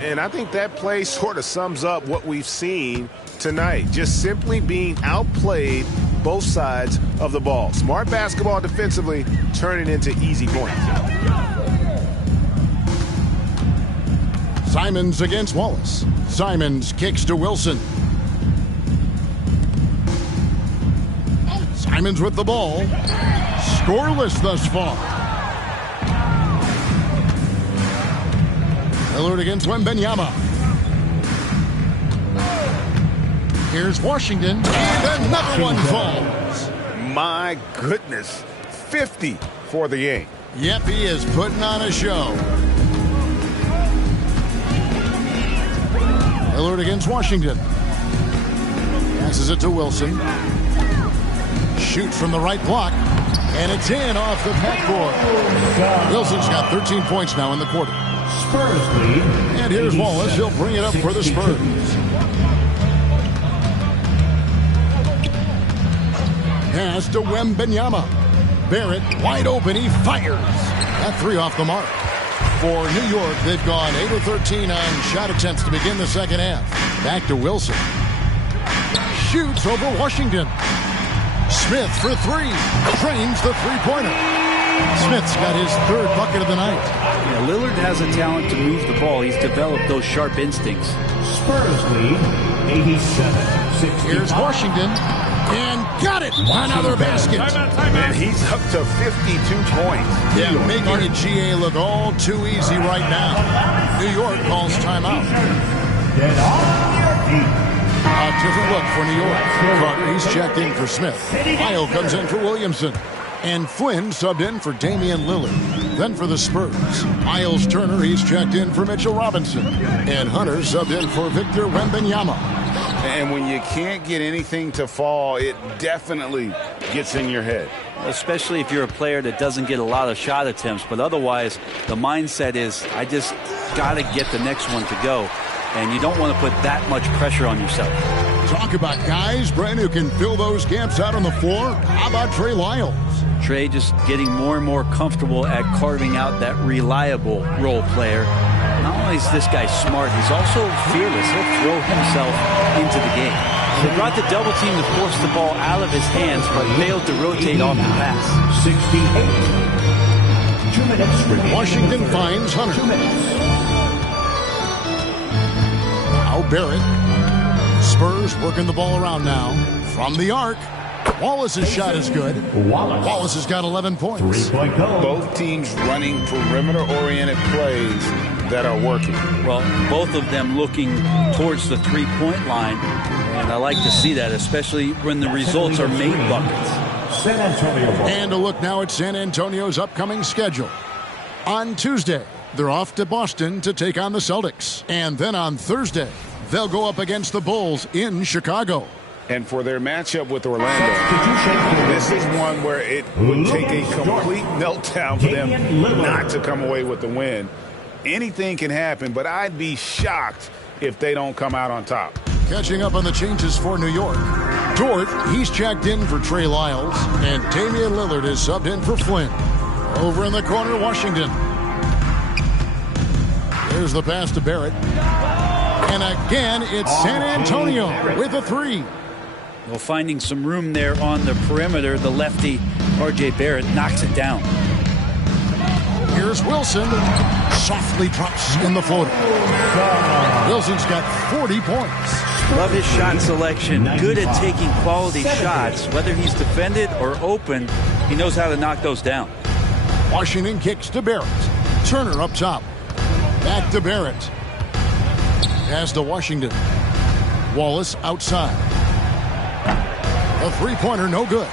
And I think that play sort of sums up what we've seen tonight. Just simply being outplayed both sides of the ball. Smart basketball defensively, turning into easy points. Simons against Wallace. Simons kicks to Wilson. Simons with the ball. Scoreless thus far. Lillard against Wembanyama. Here's Washington. And another one falls. My goodness. 50 for the game. Yep, he is putting on a show. Lillard against Washington. Passes it to Wilson. Shoots from the right block. And it's in off the backboard. Wilson's got 13 points now in the quarter. Spurs lead. And here's Wallace. He'll bring it up for the Spurs. Pass to Wembanyama. Barrett wide open. He fires. That three off the mark. For New York, they've gone 8 of 13 on shot attempts to begin the second half. Back to Wilson. Shoots over Washington. Smith for three. Drains the three-pointer. Smith's got his third bucket of the night. Yeah, Lillard has a talent to move the ball. He's developed those sharp instincts. Spurs lead 87-65. Here's Washington. And got it. Another basket. And he's up to 52 points. Yeah, making the GA look all too easy right now. New York calls timeout. Get on your feet. A different look for New York. Carter, he's checked in for Smith. Isle comes in for Williamson. And Flynn subbed in for Damian Lillard. Then for the Spurs, Miles Turner, he's checked in for Mitchell Robinson. And Hunter subbed in for Victor Wembanyama. And when you can't get anything to fall, it definitely gets in your head. Especially if you're a player that doesn't get a lot of shot attempts. But otherwise, the mindset is, I just got to get the next one to go. And you don't want to put that much pressure on yourself. Talk about guys, Brent, who can fill those gaps out on the floor. How about Trey Lyles? Trey just getting more and more comfortable at carving out that reliable role player. Not only is this guy smart, he's also fearless. He'll throw himself into the game. They brought the double team to force the ball out of his hands, but failed to rotate off the pass. 68. 2 minutes remaining. Washington finds Hunter. 2 minutes. Now Barrett. Spurs working the ball around now. From the arc. Wallace's shot is good. Wallace has got 11 points. 3-point goal. Both teams running perimeter-oriented plays that are working. Well, both of them looking towards the three-point line. And I like to see that, especially when the results are made buckets. San Antonio. And a look now at San Antonio's upcoming schedule. On Tuesday, they're off to Boston to take on the Celtics. And then on Thursday, They'll go up against the Bulls in Chicago. And for their matchup with Orlando, this is one where it would take a complete meltdown for them not to come away with the win. Anything can happen, but I'd be shocked if they don't come out on top. Catching up on the changes for New York. Dort, he's checked in for Trey Lyles, and Damian Lillard is subbed in for Flynn. Over in the corner, Washington. There's the pass to Barrett. And again, it's San Antonio with a three. Well, finding some room there on the perimeter, the lefty, R.J. Barrett, knocks it down. Here's Wilson. Softly drops in the floater. Wilson's got 40 points. Love his shot selection. Good at taking quality shots. Whether he's defended or open, he knows how to knock those down. Washington kicks to Barrett. Turner up top. Back to Barrett. Pass to Washington. Wallace outside. A three-pointer, no good.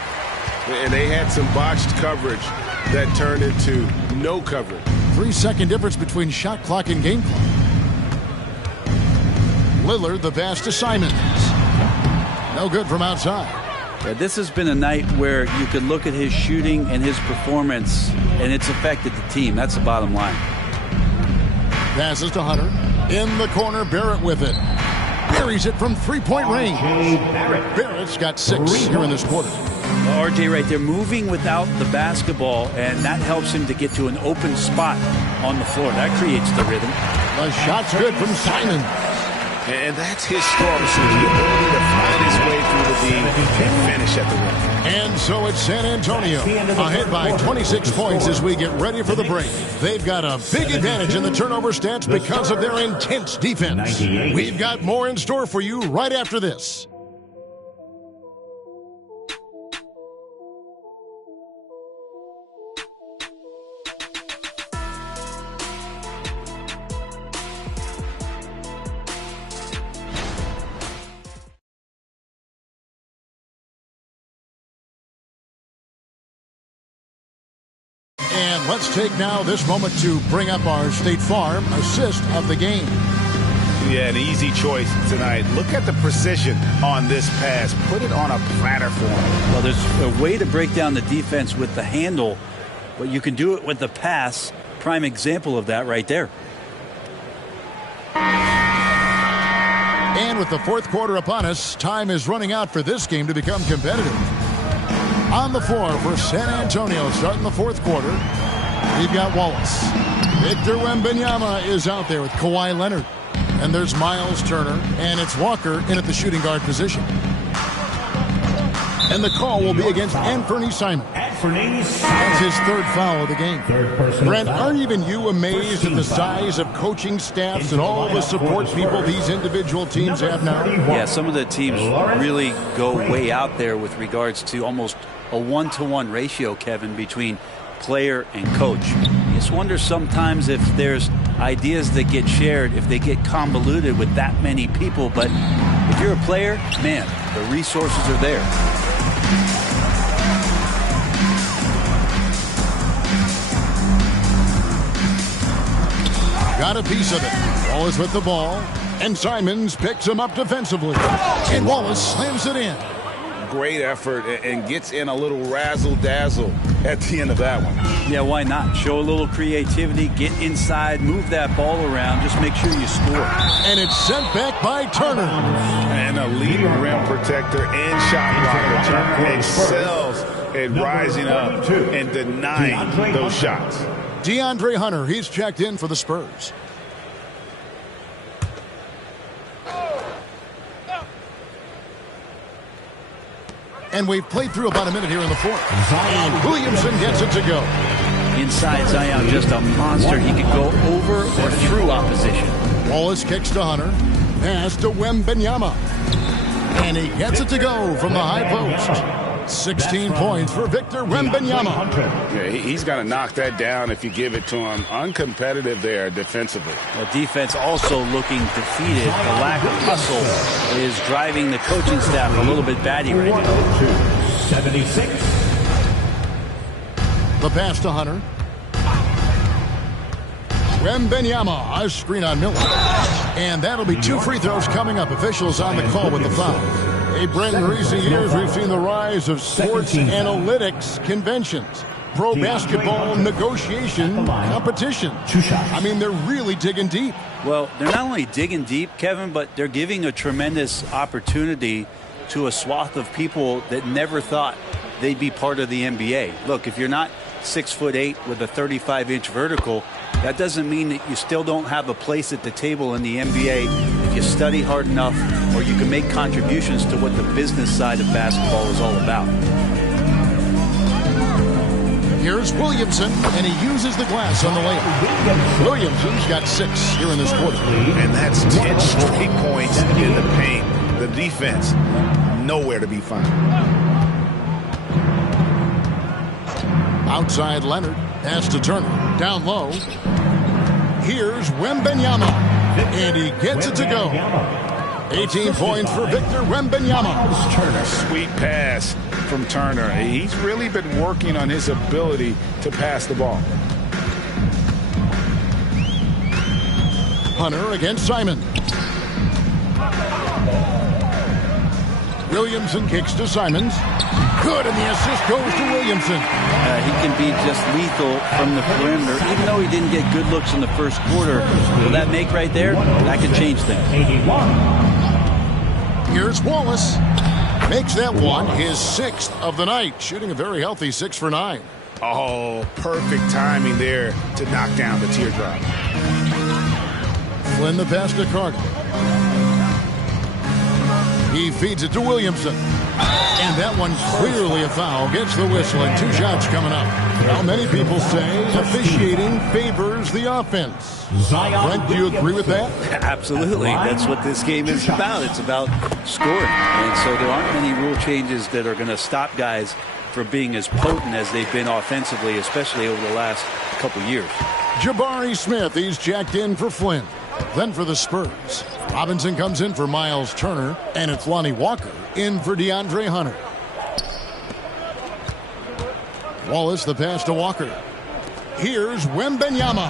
And they had some botched coverage that turned into no coverage. 3-second difference between shot clock and game clock. Lillard, the pass to Simons. No good from outside. Yeah, this has been a night where you could look at his shooting and his performance, and it's affected the team. That's the bottom line. Passes to Hunter. In the corner, Barrett with it. Buries it from three-point range. Barrett's got 6 here in this quarter. Well, RJ right there moving without the basketball, and that helps him to get to an open spot on the floor. That creates the rhythm. The shot's good from Simon. And that's his strong suit, the ability to find his way through the D and finish at the rim. And so it's San Antonio ahead by 26 points as we get ready for the break. They've got a big advantage in the turnover stats because of their intense defense. We've got more in store for you right after this. And let's take now this moment to bring up our State Farm assist of the game. Yeah, an easy choice tonight. Look at the precision on this pass. Put it on a platter for him. Well, there's a way to break down the defense with the handle, but you can do it with the pass. Prime example of that right there. And with the fourth quarter upon us, time is running out for this game to become competitive. On the floor for San Antonio, starting the fourth quarter, we've got Wallace. Victor Wembanyama is out there with Kawhi Leonard. And there's Miles Turner, and it's Walker in at the shooting guard position. And the call will be against Anthony Simons. That's his third foul of the game. Brent, aren't even you amazed at the size of coaching staffs and all the support people these individual teams have now? Yeah, some of the teams really go way out there with regards to almost a 1-to-1 ratio, Kevin, between player and coach. You just wonder sometimes if there's ideas that get shared, if they get convoluted with that many people. But if you're a player, man, the resources are there. Got a piece of it. Wallace with the ball, and Simons picks him up defensively. And Wallace slams it in. Great effort and gets in a little razzle-dazzle at the end of that one. Yeah, why not? Show a little creativity, get inside, move that ball around, just make sure you score. And it's sent back by Turner. And a leading rim protector and shot blocker. Turner excels at rising up and denying those shots. DeAndre Hunter, he's checked in for the Spurs. And we've played through about a minute here in the fourth. And Williamson gets it to go. Inside Zion, just a monster. He could go over or through opposition. Wallace kicks to Hunter. Pass to Wembanyama. And he gets it to go from the high post. 16 points for Victor Wembanyama. Yeah, he's got to knock that down if you give it to him. Uncompetitive there defensively. The defense also looking defeated. The lack of hustle is driving the coaching staff a little bit batty right now. 76. The pass to Hunter. Wembanyama, a screen on Miller. And that'll be 2 free throws coming up. Officials on the call with the foul. Hey, Brent, in recent years, we've seen the rise of sports analytics conventions. Pro basketball negotiation competition. I mean, they're really digging deep. Well, they're not only digging deep, Kevin, but they're giving a tremendous opportunity to a swath of people that never thought they'd be part of the NBA. Look, if you're not 6'8" with a 35-inch vertical, that doesn't mean that you still don't have a place at the table in the NBA if you study hard enough, or you can make contributions to what the business side of basketball is all about. Here's Williamson, and he uses the glass on the layup. Williamson's got 6 here in this quarter. And that's 10 straight points in the paint. The defense, nowhere to be found. Outside Leonard, pass to Turner, down low. Here's Wembanyama, and he gets it to go. 18 points for Victor Wembanyama. Sweet pass from Turner. He's really been working on his ability to pass the ball. Hunter against Simon. Williamson kicks to Simons. Good, and the assist goes to Williamson. He can be just lethal from the perimeter, even though he didn't get good looks in the first quarter. Will that make right there? That could change things. Here's Wallace. Makes that one his 6th of the night, shooting a very healthy 6 for 9. Oh, perfect timing there to knock down the teardrop. Flynn the pass to Carter. He feeds it to Williamson. And that one clearly a foul. Gets the whistle, and 2 shots coming up. Now, many people say officiating favors the offense. Brent, do you agree with that? Absolutely. That's what this game is about. It's about scoring. And so there aren't many rule changes that are going to stop guys from being as potent as they've been offensively, especially over the last couple years. Jabari Smith, he's jacked in for Flynn. Then for the Spurs, Robinson comes in for Miles Turner, and it's Lonnie Walker in for DeAndre Hunter. Wallace the pass to Walker. Here's Wembanyama.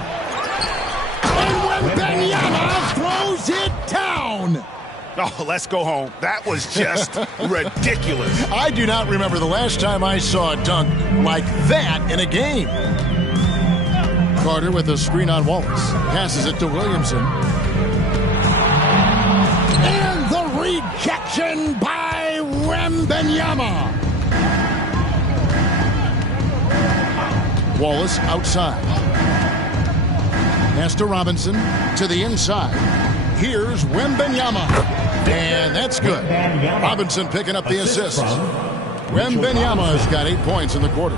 And Wembanyama throws it down. Oh, let's go home. That was just ridiculous. I do not remember the last time I saw a dunk like that in a game. Carter with a screen on Wallace. Passes it to Williamson. And the rejection by Wembanyama. Wallace outside. Pass to Robinson. To the inside. Here's Wembanyama. And that's good. Robinson picking up the assist. Wembanyama has got 8 points in the quarter.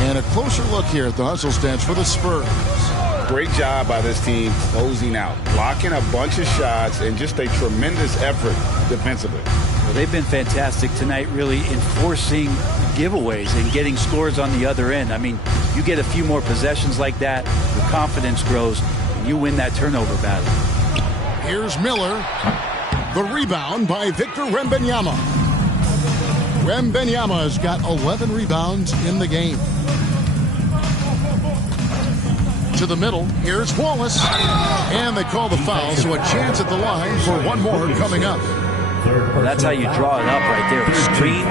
And a closer look here at the hustle stats for the Spurs. Great job by this team closing out, blocking a bunch of shots, and just a tremendous effort defensively. Well, they've been fantastic tonight, really enforcing giveaways and getting scores on the other end. I mean, you get a few more possessions like that, your confidence grows, and you win that turnover battle. Here's Miller. The rebound by Victor Wembanyama. Wembanyama has got 11 rebounds in the game. To the middle, here's Wallace. And they call the foul, so a chance at the line for one more coming up. Well, that's how you draw it up right there. Screen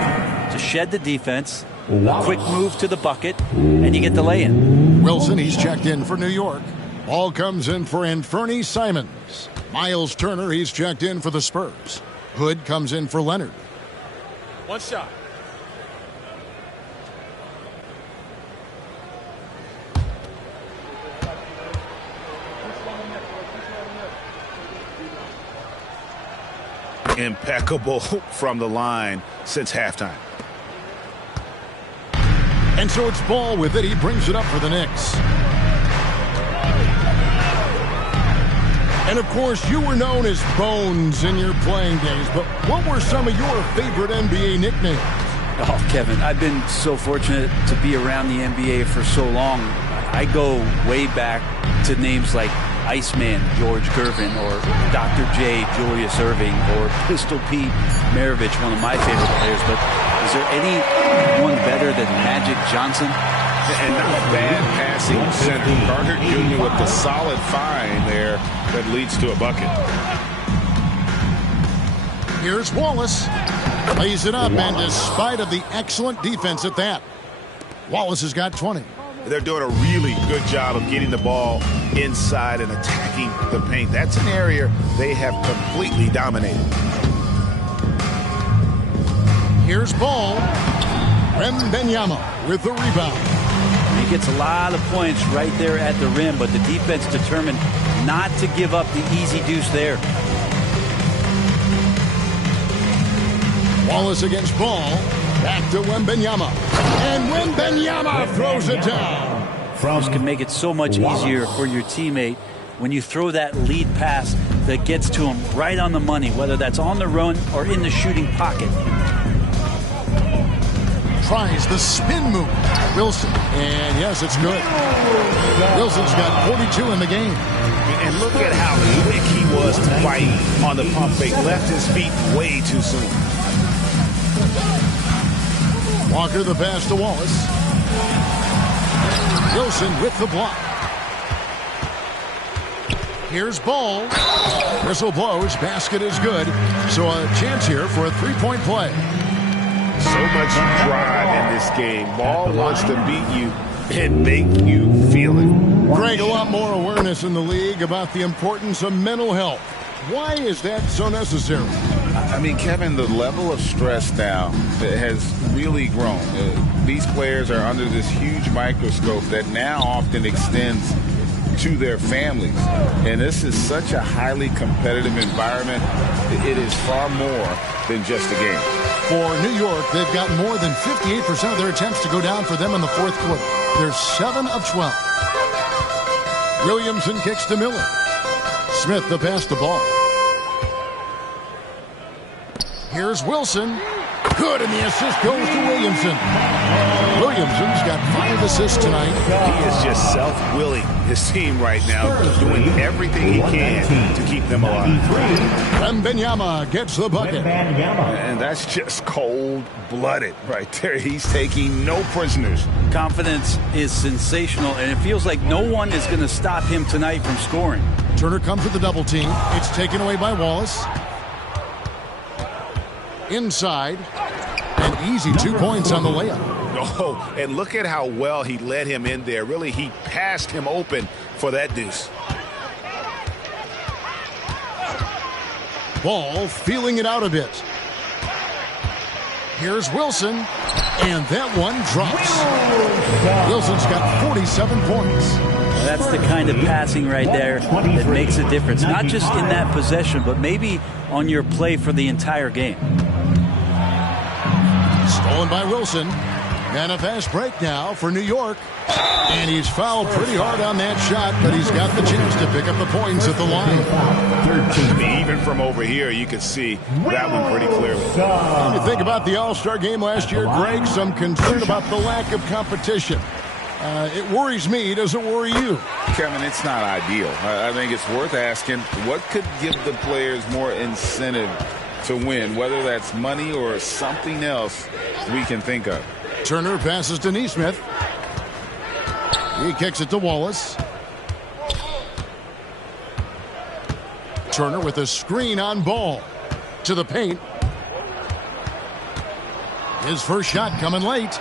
to shed the defense, a quick move to the bucket, and you get the lay-in. Wilson, he's checked in for New York. Ball comes in for Anthony Simons. Miles Turner, he's checked in for the Spurs. Hood comes in for Leonard. One shot. Impeccable from the line since halftime. And so it's Ball with it. He brings it up for the Knicks. And, of course, you were known as Bones in your playing days, but what were some of your favorite NBA nicknames? Oh, Kevin, I've been so fortunate to be around the NBA for so long. I go way back to names like Iceman George Gervin, or Dr. J Julius Erving, or Pistol Pete Maravich, one of my favorite players. But is there anyone better than Magic Johnson? And not a bad passing center. Gardner Jr. with the solid find there that leads to a bucket. Here's Wallace. Lays it up, and despite of the excellent defense at that, Wallace has got 20. They're doing a really good job of getting the ball inside and attacking the paint. That's an area they have completely dominated. Here's Ball. Wembanyama with the rebound. He gets a lot of points right there at the rim, but the defense determined not to give up the easy deuce there. Wallace against Ball. Back to Wembanyama. And Wembanyama throws it down. This can make it so much easier for your teammate when you throw that lead pass that gets to him right on the money, whether that's on the run or in the shooting pocket. Tries the spin move. Wilson. And yes, it's good. Wilson's got 42 in the game. And look at how quick he was to fight on the pump fake. Left his feet way too soon. Walker the pass to Wallace. Wilson with the block. Here's Ball. Whistle blows. Basket is good. So a chance here for a three-point play. So much drive in this game. Ball wants to beat you and make you feel it. Greg, a lot more awareness in the league about the importance of mental health. Why is that so necessary? I mean, Kevin, the level of stress now has really grown. These players are under this huge microscope that now often extends to their families. And this is such a highly competitive environment. It is far more than just a game. For New York, they've got more than 58% of their attempts to go down for them in the fourth quarter. They're 7 of 12. Williamson kicks to Miller. Smith the pass to Ball. Here's Wilson. Good, and the assist goes to Williamson. Williamson's got 5 assists tonight. He is just self-willing his team right now, doing everything he can to keep them alive. Wembanyama gets the bucket. And that's just cold-blooded right there. He's taking no prisoners. Confidence is sensational, and it feels like no one is going to stop him tonight from scoring. Turner comes with the double team. It's taken away by Wallace. Inside. An easy 2 points on the layup. Oh, and look at how well he led him in there. Really, he passed him open for that deuce. Ball feeling it out a bit. Here's Wilson, and that one drops. Wilson's got 47 points. That's the kind of passing right there that makes a difference. Not just in that possession, but maybe on your play for the entire game. Stolen by Wilson. And a fast break now for New York. And he's fouled pretty hard on that shot, but he's got the chance to pick up the points at the line. Even from over here, you can see that one pretty clearly. When you think about the All-Star game last year, Greg, some concern about the lack of competition. It worries me. Does it worry you? Kevin, it's not ideal. I think it's worth asking what could give the players more incentive to win, whether that's money or something else we can think of. Turner passes to Neesmith. He kicks it to Wallace. Turner with a screen on Ball. To the paint. His first shot coming late.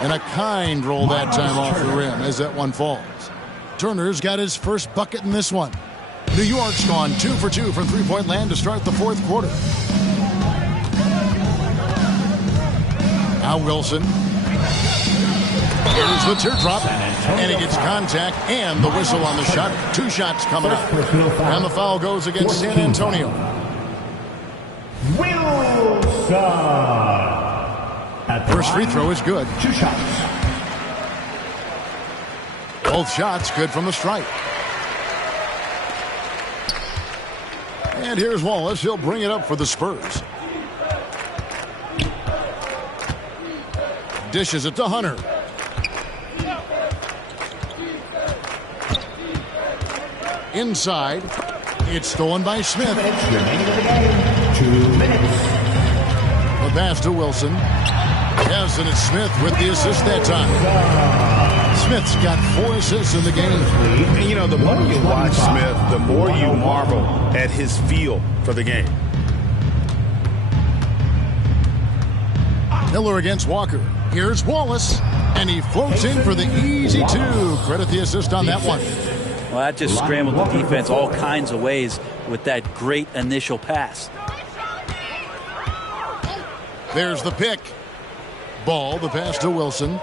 And a kind roll that time off the rim as that one falls. Turner's got his first bucket in this one. New York's gone 2 for 2 from three-point land to start the fourth quarter. Now Wilson. Here's the teardrop, and he gets contact and the whistle on the shot. 2 shots coming up. And the foul goes against San Antonio. First free throw is good. 2 shots. Both shots good from the stripe. And here's Wallace. He'll bring it up for the Spurs. Dishes it to Hunter. Inside. It's stolen by Smith. 2 minutes. The pass to Wilson. Yes, and it's Smith with the assist that time. Smith's got 4 assists in the game. And, you know, the more you watch Smith, the more you marvel at his feel for the game. Miller against Walker. Here's Wallace, and he floats in for the easy 2. Credit the assist on that one. Well, that just scrambled the defense all kinds of ways with that great initial pass. There's the pick. Ball, the pass to Wilson.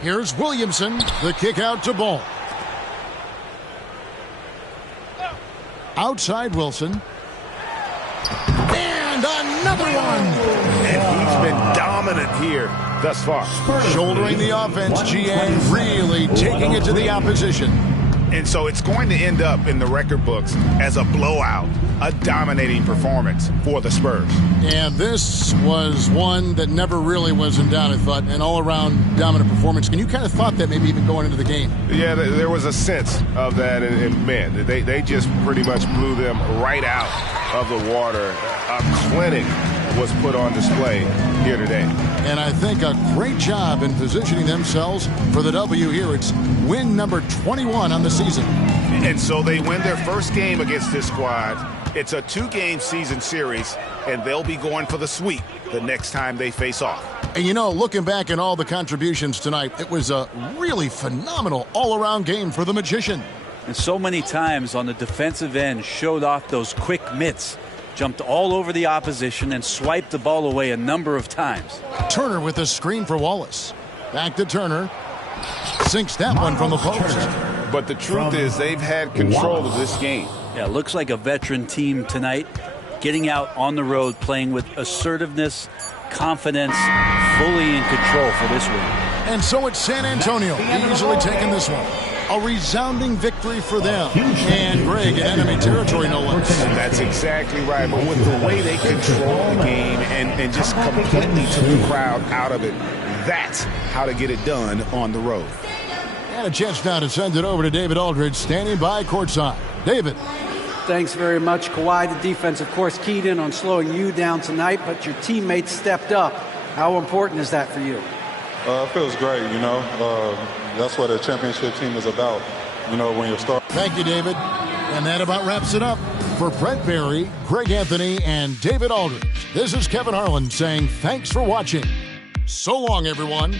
Here's Williamson, the kick out to Ball. Outside Wilson. And another one. And he's been dominant here thus far. Shouldering the offense, GA really taking it to the opposition. And so it's going to end up in the record books as a blowout, a dominating performance for the Spurs. And this was one that never really was in doubt, I thought, an all-around dominant performance. And you kind of thought that maybe even going into the game. Yeah, there was a sense of that, and man, they just pretty much blew them right out of the water. A clinic was put on display here today. And I think a great job in positioning themselves for the W here. It's win number 21 on the season. And so they win their first game against this squad. It's a 2-game season series, and they'll be going for the sweep the next time they face off. And you know, looking back at all the contributions tonight, it was a really phenomenal all-around game for the Magician. And so many times on the defensive end showed off those quick mitts. Jumped all over the opposition and swiped the ball away a number of times. Turner with a screen for Wallace. Back to Turner. Sinks that one from the post. But the truth is they've had control of this game. Yeah, looks like a veteran team tonight. Getting out on the road, playing with assertiveness, confidence, fully in control for this one. And so it's San Antonio easily taking this one. A resounding victory for them. And Greg in enemy territory, no less. That's exactly right. But with the way they control the game and just completely took the crowd out of it, that's how to get it done on the road. And a chance now to send it over to David Aldridge, standing by courtside. David. Thanks very much, Kawhi. The defense, of course, keyed in on slowing you down tonight, but your teammates stepped up. How important is that for you? It feels great, you know. That's what a championship team is about, you know, when you're starting. Thank you, David. And that about wraps it up. For Brett Barry, Greg Anthony, and David Aldridge, this is Kevin Harlan saying thanks for watching. So long, everyone.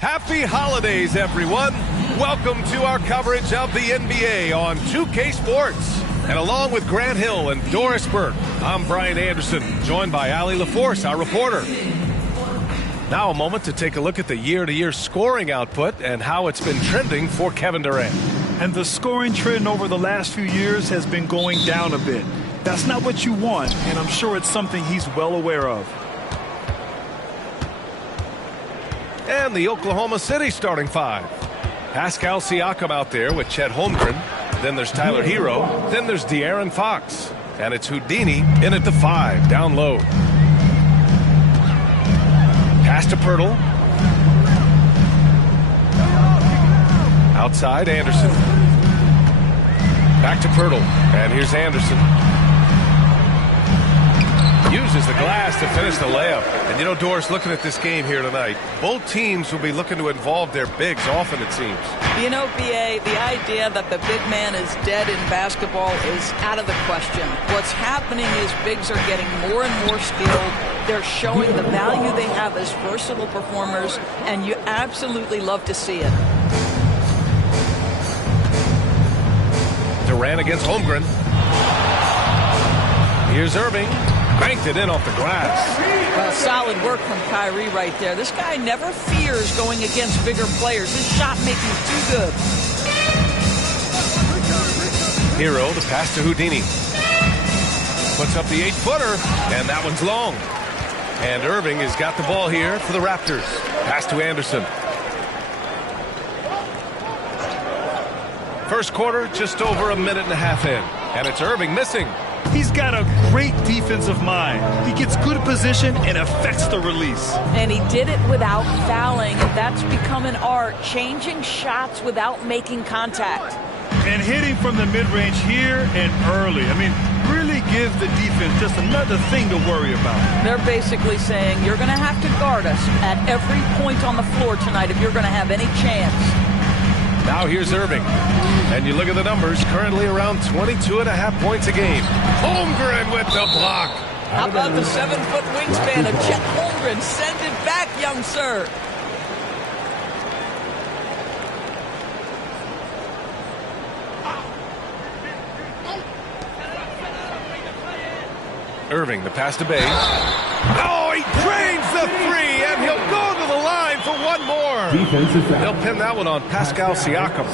Happy holidays, everyone. Welcome to our coverage of the NBA on 2K Sports. And along with Grant Hill and Doris Burke, I'm Brian Anderson, joined by Allie LaForce, our reporter. Now a moment to take a look at the year-to-year scoring output and how it's been trending for Kevin Durant. And the scoring trend over the last few years has been going down a bit. That's not what you want, and I'm sure it's something he's well aware of. And the Oklahoma City starting five. Pascal Siakam out there with Chet Holmgren. Then there's Tyler Hero. Then there's De'Aaron Fox. And it's Houdini in at the 5, down low. Pass to Pirtle. Outside, Anderson. Back to Pirtle. And here's Anderson. Uses the glass to finish the layup. And you know, Doris, looking at this game here tonight, both teams will be looking to involve their bigs often, it seems. You know, BA, the idea that the big man is dead in basketball is out of the question. What's happening is bigs are getting more and more skilled. They're showing the value they have as versatile performers, and you absolutely love to see it. Durant against Holmgren. Here's Irving. Banked it in off the glass. Well, solid work from Kyrie right there. This guy never fears going against bigger players. His shot making is too good. Hero, the pass to Houdini. Puts up the 8-footer, and that one's long. And Irving has got the ball here for the Raptors. Pass to Anderson. First quarter, just over a minute and a half in. And it's Irving missing. He's got a great defensive mind. He gets good position and affects the release. And he did it without fouling. That's become an art, changing shots without making contact. And hitting from the mid-range here and early. I mean, really give the defense just another thing to worry about. They're basically saying you're going to have to guard us at every point on the floor tonight if you're going to have any chance. Now here's Irving. And you look at the numbers, currently around 22.5 points a game. Holmgren with the block. How about the 7-foot wingspan of Chet Holmgren? Send it back, young sir. Irving, the pass to Bay. Oh, he drains the three, and he'll go to the line for one more. They'll pin that one on Pascal Siakam.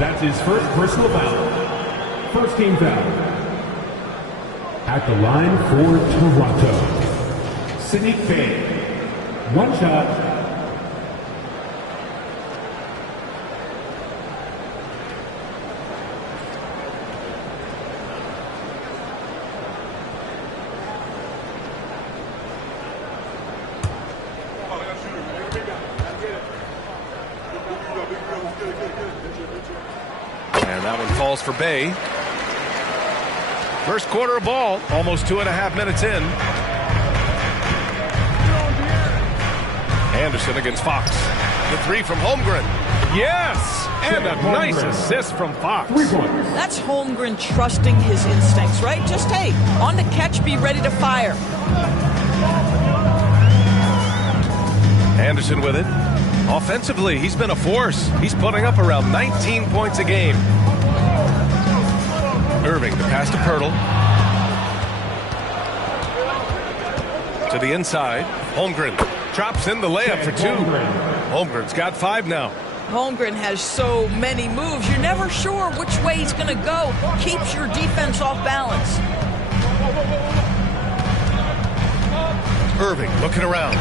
That's his first personal foul. First team foul. At the line for Toronto, Sadiq Bey. One shot. And that one falls for Bay. First quarter of ball, almost 2.5 minutes in. Anderson against Fox. The three from Holmgren. Yes! And a nice assist from Fox. That's Holmgren trusting his instincts, right? Just, hey, on the catch, be ready to fire. Anderson with it. Offensively, he's been a force. He's putting up around 19 points a game. Irving, the pass to Pirtle. To the inside. Holmgren drops in the layup for two. Holmgren's got 5 now. Holmgren has so many moves. You're never sure which way he's going to go. Keeps your defense off balance. Irving looking around.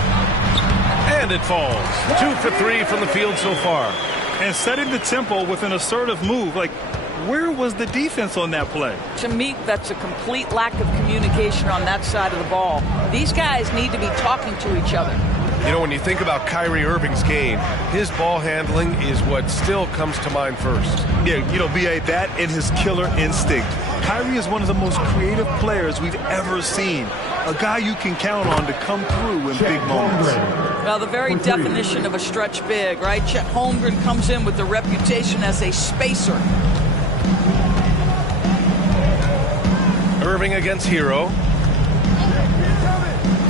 And it falls. 2 for 3 from the field so far. And setting the tempo with an assertive move. Like, where was the defense on that play? To me, that's a complete lack of communication on that side of the ball. These guys need to be talking to each other. You know, when you think about Kyrie Irving's game, his ball handling is what still comes to mind first. Yeah, you know, B.A., that and his killer instinct. Kyrie is one of the most creative players we've ever seen. A guy you can count on to come through in big moments. Well, the very definition of a stretch big, right? Chet Holmgren comes in with the reputation as a spacer. Irving against Hero.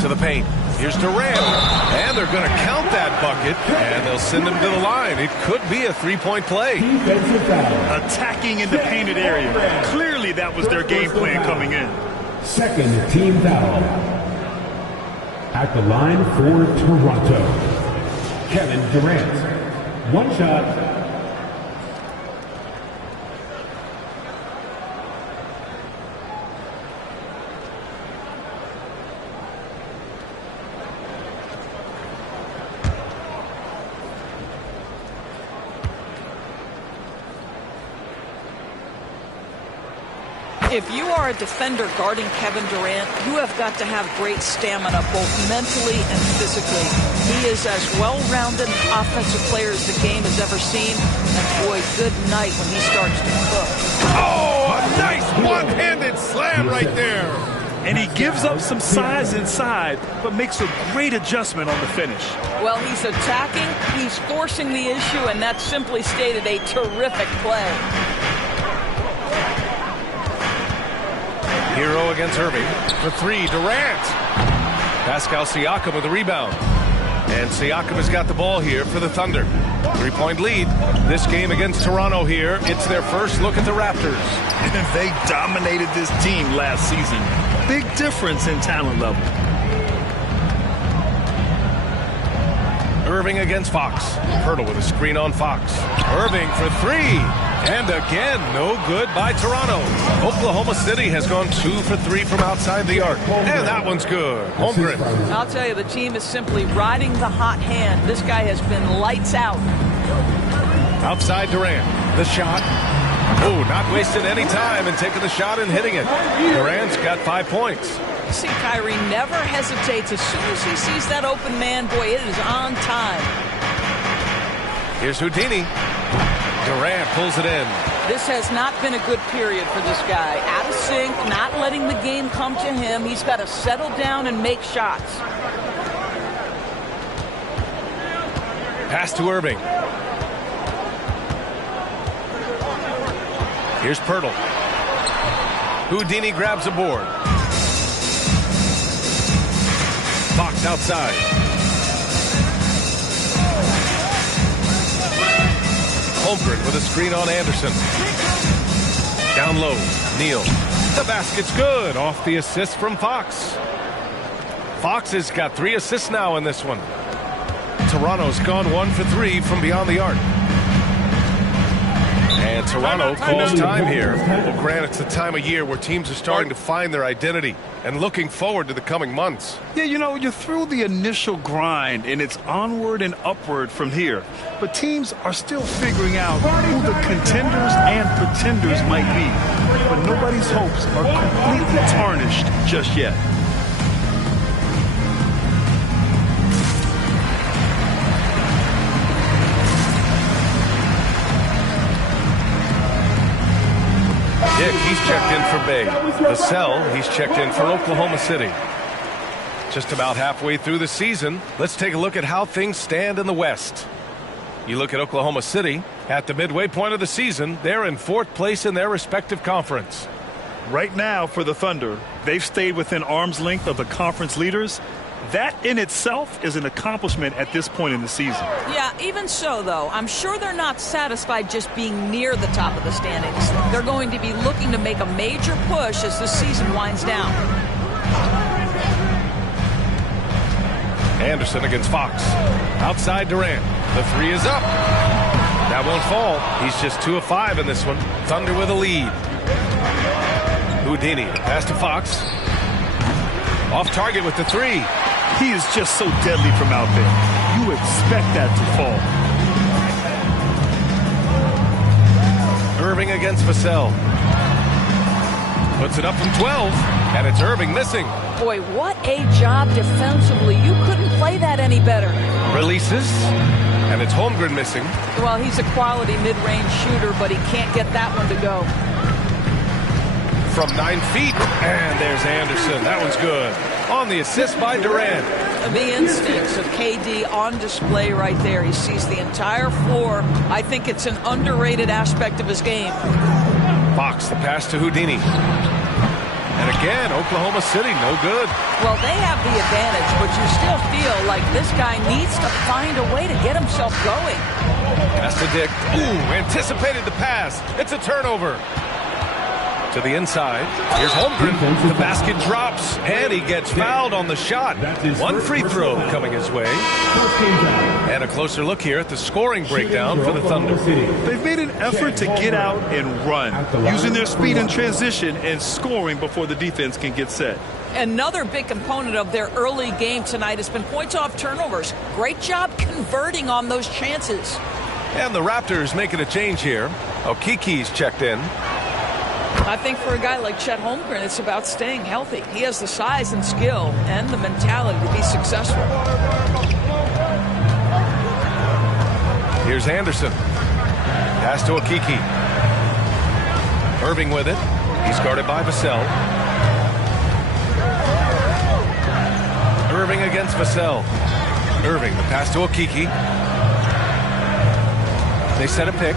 To the paint. Here's Durant, and they're going to count that bucket, and they'll send him to the line. It could be a three-point play. Attacking in the painted area. Clearly that was their game plan coming in. Second team foul. At the line for Toronto, Kevin Durant. One shot. If you are a defender guarding Kevin Durant, you have got to have great stamina, both mentally and physically. He is as well-rounded an offensive player as the game has ever seen. And boy, good night when he starts to cook. Oh, a nice one-handed slam right there. And he gives up some size inside, but makes a great adjustment on the finish. Well, he's attacking, he's forcing the issue, and that simply stated a terrific play. Hero against Irving. For three, Durant. Pascal Siakam with the rebound. And Siakam has got the ball here for the Thunder. 3-point lead. This game against Toronto here. It's their first look at the Raptors. And they dominated this team last season. Big difference in talent level. Irving against Fox. Pirtle with a screen on Fox. Irving for three. And again, no good by Toronto. Oklahoma City has gone 2 for 3 from outside the arc. And that one's good. Holmgren. I'll tell you, the team is simply riding the hot hand. This guy has been lights out. Outside Durant. The shot. Oh, not wasting any time and taking the shot and hitting it. Durant's got 5 points. See, Kyrie never hesitates. As soon as he sees that open man, boy, it is on time. Here's Houdini. Durant pulls it in. This has not been a good period for this guy. Out of sync, not letting the game come to him. He's got to settle down and make shots. Pass to Irving. Here's Pirtle. Houdini grabs a board. Fox outside. Holmgren with a screen on Anderson. Down low, Neal. The basket's good off the assist from Fox. Fox has got 3 assists now in this one. Toronto's gone 1 for 3 from beyond the arc. And Toronto calls time here. Well, Grant, it's the time of year where teams are starting to find their identity and looking forward to the coming months. Yeah, you know, you're through the initial grind, and it's onward and upward from here. But teams are still figuring out who the contenders and pretenders might be. But nobody's hopes are completely tarnished just yet. Dick, he's checked in for Bay. Vassell, he's checked in for Oklahoma City. Just about halfway through the season, let's take a look at how things stand in the West. You look at Oklahoma City, at the midway point of the season, they're in 4th place in their respective conference. Right now for the Thunder, they've stayed within arm's length of the conference leaders. That in itself is an accomplishment at this point in the season. Yeah, even so, though, I'm sure they're not satisfied just being near the top of the standings. They're going to be looking to make a major push as the season winds down. Anderson against Fox. Outside Durant. The 3 is up. That won't fall. He's just 2 of 5 in this one. Thunder with a lead. Houdini. Pass to Fox. Off target with the 3. He is just so deadly from out there. You expect that to fall. Irving against Vassell. Puts it up from 12, and it's Irving missing. Boy, what a job defensively. You couldn't play that any better. Releases, and it's Holmgren missing. Well, he's a quality mid-range shooter, but he can't get that one to go. From 9 feet, and there's Anderson. That one's good. On the assist by Durant. The instincts of KD on display right there. He sees the entire floor. I think it's an underrated aspect of his game. Fox, the pass to Houdini. And again, Oklahoma City, no good. Well, they have the advantage, but you still feel like this guy needs to find a way to get himself going. Pass to Dick. Ooh, anticipated the pass. It's a turnover. To the inside. Here's Holmgren. The basket drops, and he gets fouled on the shot. One free throw coming his way. And a closer look here at the scoring breakdown for the Thunder. They've made an effort to get out and run, using their speed in transition and scoring before the defense can get set. Another big component of their early game tonight has been points off turnovers. Great job converting on those chances. And the Raptors making a change here. Okiki's checked in. I think for a guy like Chet Holmgren, it's about staying healthy. He has the size and skill and the mentality to be successful. Here's Anderson. Pass to Okiki. Irving with it. He's guarded by Vassell. Irving against Vassell. Irving, the pass to Okiki. They set a pick.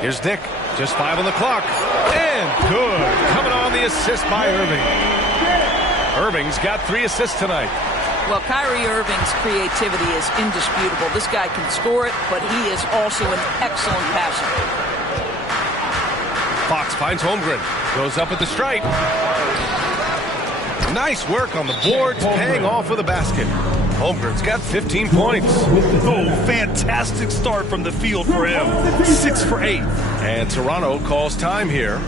Here's Dick. Just 5 on the clock. And good. Coming on the assist by Irving. Irving's got 3 assists tonight. Well, Kyrie Irving's creativity is indisputable. This guy can score it, but he is also an excellent passer. Fox finds Holmgren. Goes up at the stripe. Nice work on the boards, paying off with a basket. Holmgren's got 15 points. Oh, fantastic start from the field for him. 6 for 8. And Toronto calls time here.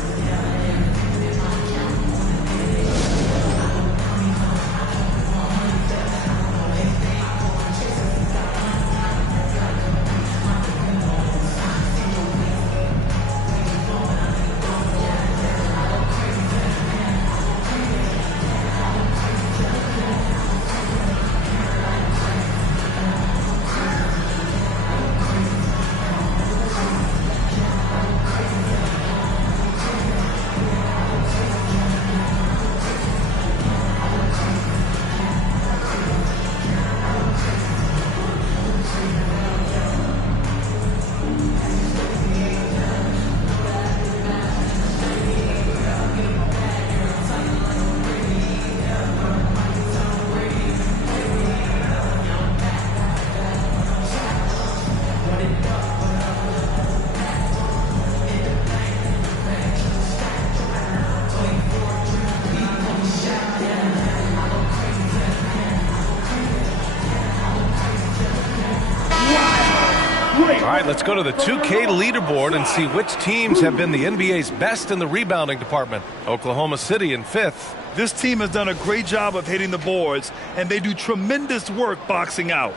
All right, let's go to the 2K leaderboard and see which teams have been the NBA's best in the rebounding department. Oklahoma City in 5th. This team has done a great job of hitting the boards, and they do tremendous work boxing out.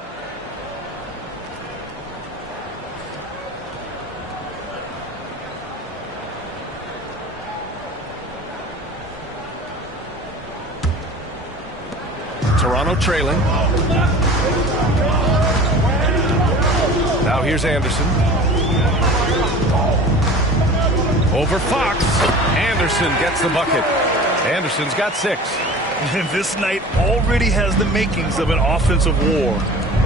Toronto trailing. Now here's Anderson. Over Fox. Anderson gets the bucket. Anderson's got 6. And this night already has the makings of an offensive war.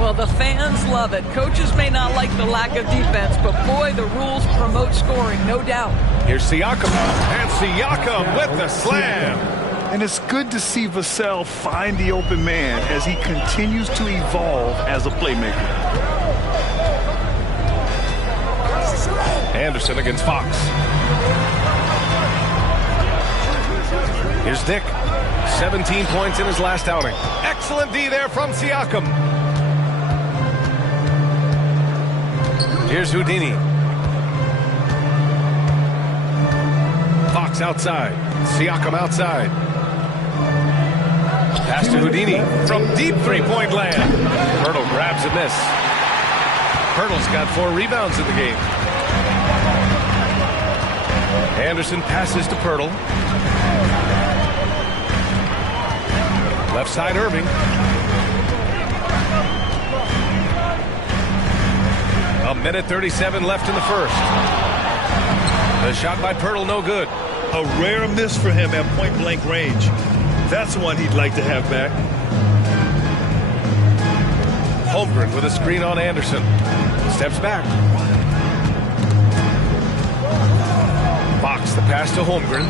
Well, the fans love it. Coaches may not like the lack of defense, but boy, the rules promote scoring, no doubt. Here's Siakam. And Siakam with the slam. And it's good to see Vassell find the open man as he continues to evolve as a playmaker. Anderson against Fox. Here's Dick. 17 points in his last outing. Excellent D there from Siakam. Here's Houdini. Fox outside. Siakam outside. Pass to Houdini from deep three-point land. Pirtle grabs a miss. Pirtle's got 4 rebounds in the game. Anderson passes to Pirtle. Left side Irving. A minute 37 left in the first. The shot by Pirtle no good. A rare miss for him at point-blank range. That's one he'd like to have back. Holmgren with a screen on Anderson. Steps back. Fox the pass to Holmgren.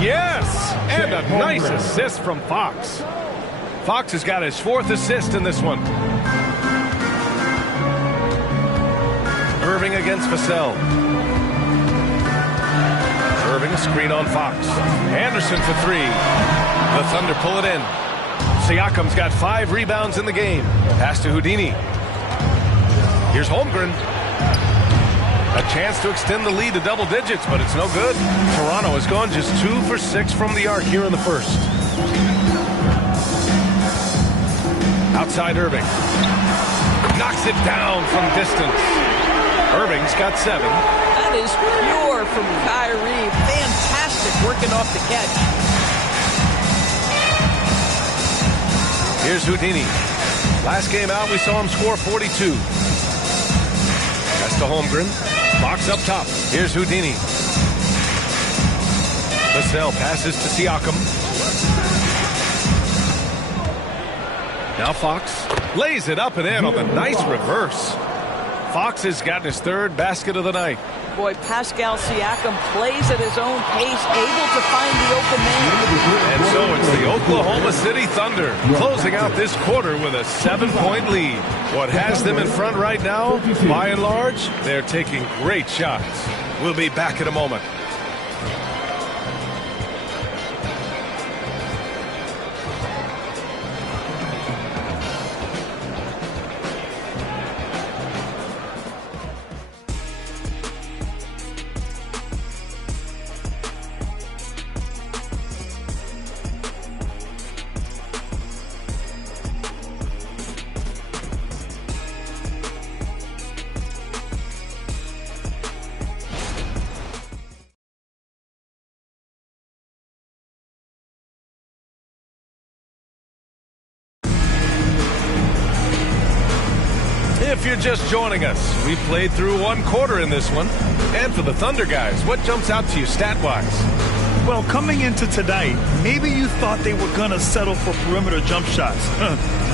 Yes! And a nice assist from Fox. Fox has got his 4th assist in this one. Irving against Vassell. Irving, a screen on Fox. Anderson for 3. The Thunder pull it in. Siakam's got 5 rebounds in the game. Pass to Houdini. Here's Holmgren. A chance to extend the lead to double digits, but it's no good. Toronto has gone just 2 for 6 from the arc here in the first. Outside Irving. Knocks it down from distance. Irving's got 7. That is pure from Kyrie. Fantastic working off the catch. Here's Houdini. Last game out, we saw him score 42. That's to Holmgren. Fox up top. Here's Houdini. Vassell passes to Siakam. Now Fox lays it up and in on the nice reverse. Fox has gotten his 3rd basket of the night. Boy, Pascal Siakam plays at his own pace, able to find the open man. And so it's the Oklahoma City Thunder closing out this quarter with a 7-point lead. What has them in front right now, by and large, they're taking great shots. We'll be back in a moment. If you're just joining us, we played through 1 quarter in this one. And for the Thunder guys, what jumps out to you stat-wise? Well, coming into tonight, maybe you thought they were going to settle for perimeter jump shots.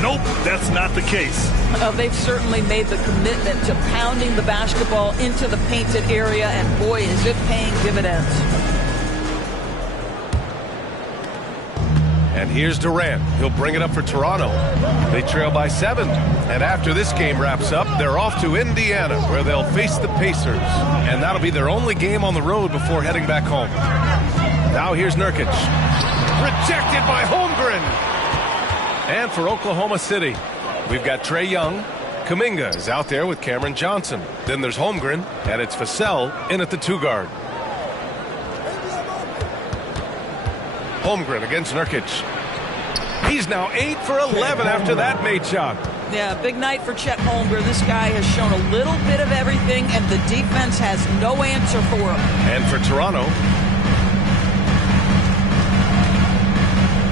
Nope, that's not the case. They've certainly made the commitment to pounding the basketball into the painted area, and boy, is it paying dividends. And here's Durant. He'll bring it up for Toronto. They trail by 7. And after this game wraps up, they're off to Indiana, where they'll face the Pacers. And that'll be their only game on the road before heading back home. Now here's Nurkic. Rejected by Holmgren. And for Oklahoma City, we've got Trae Young. Kuminga is out there with Cameron Johnson. Then there's Holmgren, and it's Vassell in at the 2 guard. Holmgren against Nurkic. He's now 8 for 11 after that made shot. Yeah, big night for Chet Holmgren. This guy has shown a little bit of everything, and the defense has no answer for him. And for Toronto,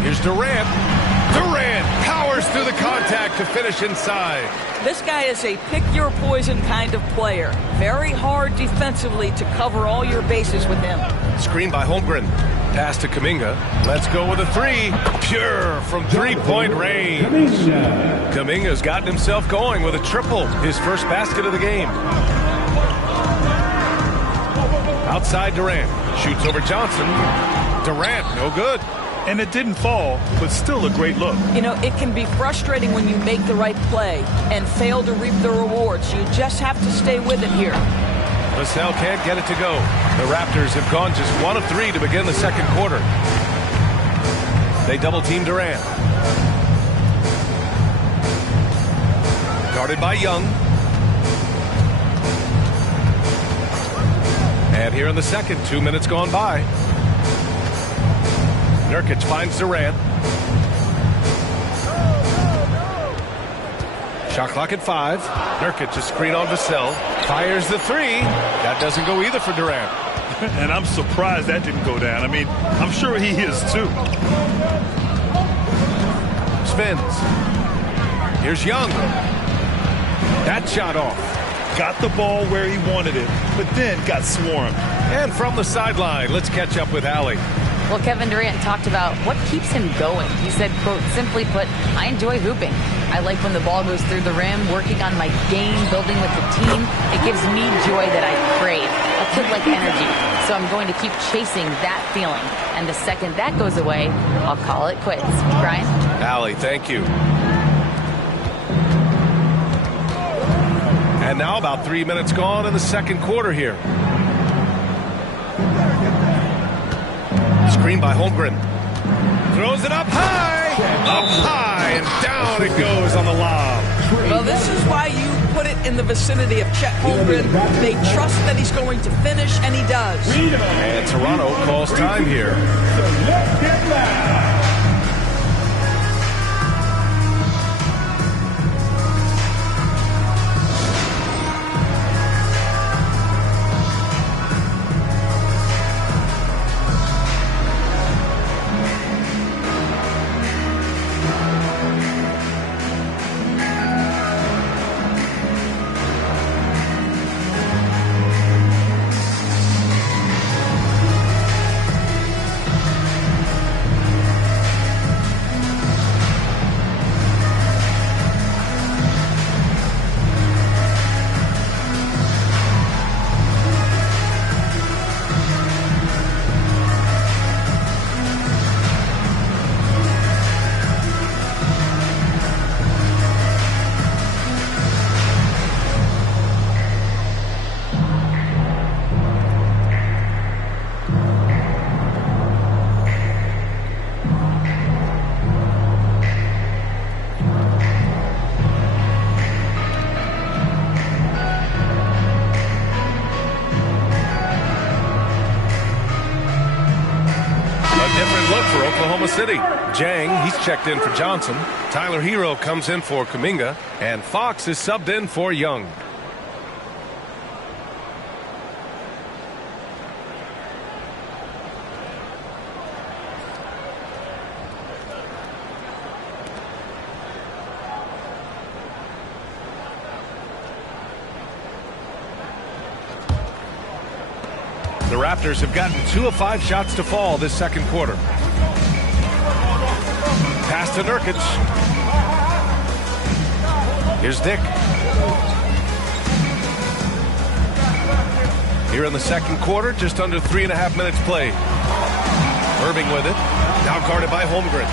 here's Durant. Durant powers through the contact to finish inside. This guy is a pick-your-poison kind of player. Very hard defensively to cover all your bases with him. Screen by Holmgren. Pass to Kuminga. Let's go with a 3. Pure from 3-point range. Kuminga's gotten himself going with a triple. His first basket of the game. Outside Durant. Shoots over Johnson. Durant, no good. And it didn't fall, but still a great look. You know, it can be frustrating when you make the right play and fail to reap the rewards. You just have to stay with it here. Vassell can't get it to go. The Raptors have gone just 1 of 3 to begin the second quarter. They double-team Durant. Guarded by Young. And here in the second, 2 minutes gone by. Nurkic finds Durant. Shot clock at 5. Nurkic a screen on Vassell. Fires the 3. That doesn't go either for Durant. And I'm surprised that didn't go down. I mean, I'm sure he is too. Spins. Here's Young. That shot off. Got the ball where he wanted it, but then got swarmed. And from the sideline, let's catch up with Allie. Well, Kevin Durant talked about what keeps him going. He said, quote, simply put, I enjoy hooping. I like when the ball goes through the rim, working on my game, building with the team. It gives me joy that I crave, a kid-like energy. So I'm going to keep chasing that feeling. And the second that goes away, I'll call it quits. Brian? Allie, thank you. And now about 3 minutes gone in the second quarter here. Screen by Holmgren. Throws it up high, and down it goes on the lob. Well, this is why you put it in the vicinity of Chet Holmgren. They trust that he's going to finish, and he does. And Toronto calls time here. Let's get loud. City. Jang, he's checked in for Johnson. Tyler Hero comes in for Kuminga. And Fox is subbed in for Young. The Raptors have gotten 2 of 5 shots to fall this second quarter. Pass to Nurkic. Here's Dick. Here in the second quarter, just under 3.5 minutes played. Irving with it. Now guarded by Holmgren.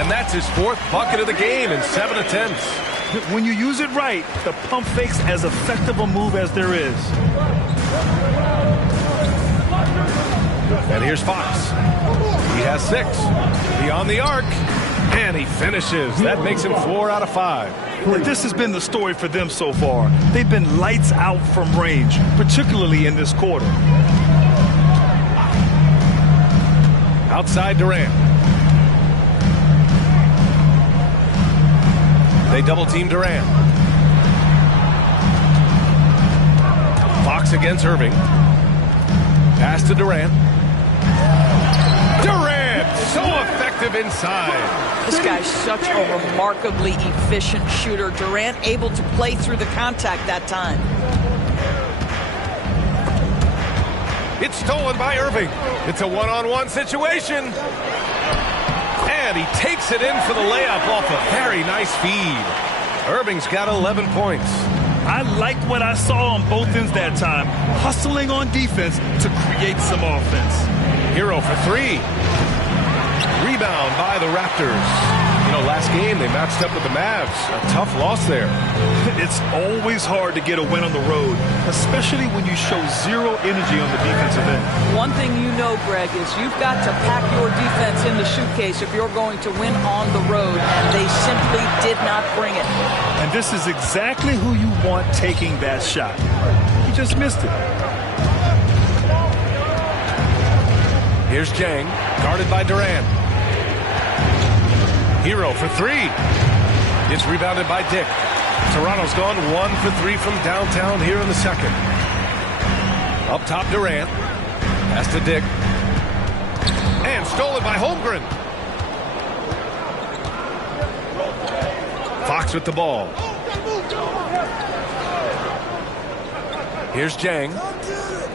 And that's his 4th bucket of the game in 7 attempts. When you use it right, the pump fake's as effective a move as there is. And here's Fox. He has 6. Beyond the arc. And he finishes. That makes him 4 out of 5. And this has been the story for them so far. They've been lights out from range, particularly in this quarter. Outside Durant. They double team Durant. Fox against Irving. Pass to Durant. Durant, so effective inside. This guy's such a remarkably efficient shooter. Durant able to play through the contact that time. It's stolen by Irving. It's a one-on-one situation. And he takes it in for the layup off a very nice feed. Irving's got 11 points. I liked what I saw on both ends that time, hustling on defense to create some offense. Hero for 3. Rebound by the Raptors. You know, last game they matched up with the Mavs. A tough loss there. It's always hard to get a win on the road, especially when you show zero energy on the defensive end. One thing you know, Greg, is you've got to pack your defense in the suitcase if you're going to win on the road, and they simply did not bring it. And this is exactly who you want taking that shot. He just missed it. Here's Jang, guarded by Durant. Hero for 3. It's rebounded by Dick. Toronto's gone 1 for 3 from downtown here in the second. Up top, Durant. Pass to Dick. And stolen by Holmgren. Fox with the ball. Here's Jang.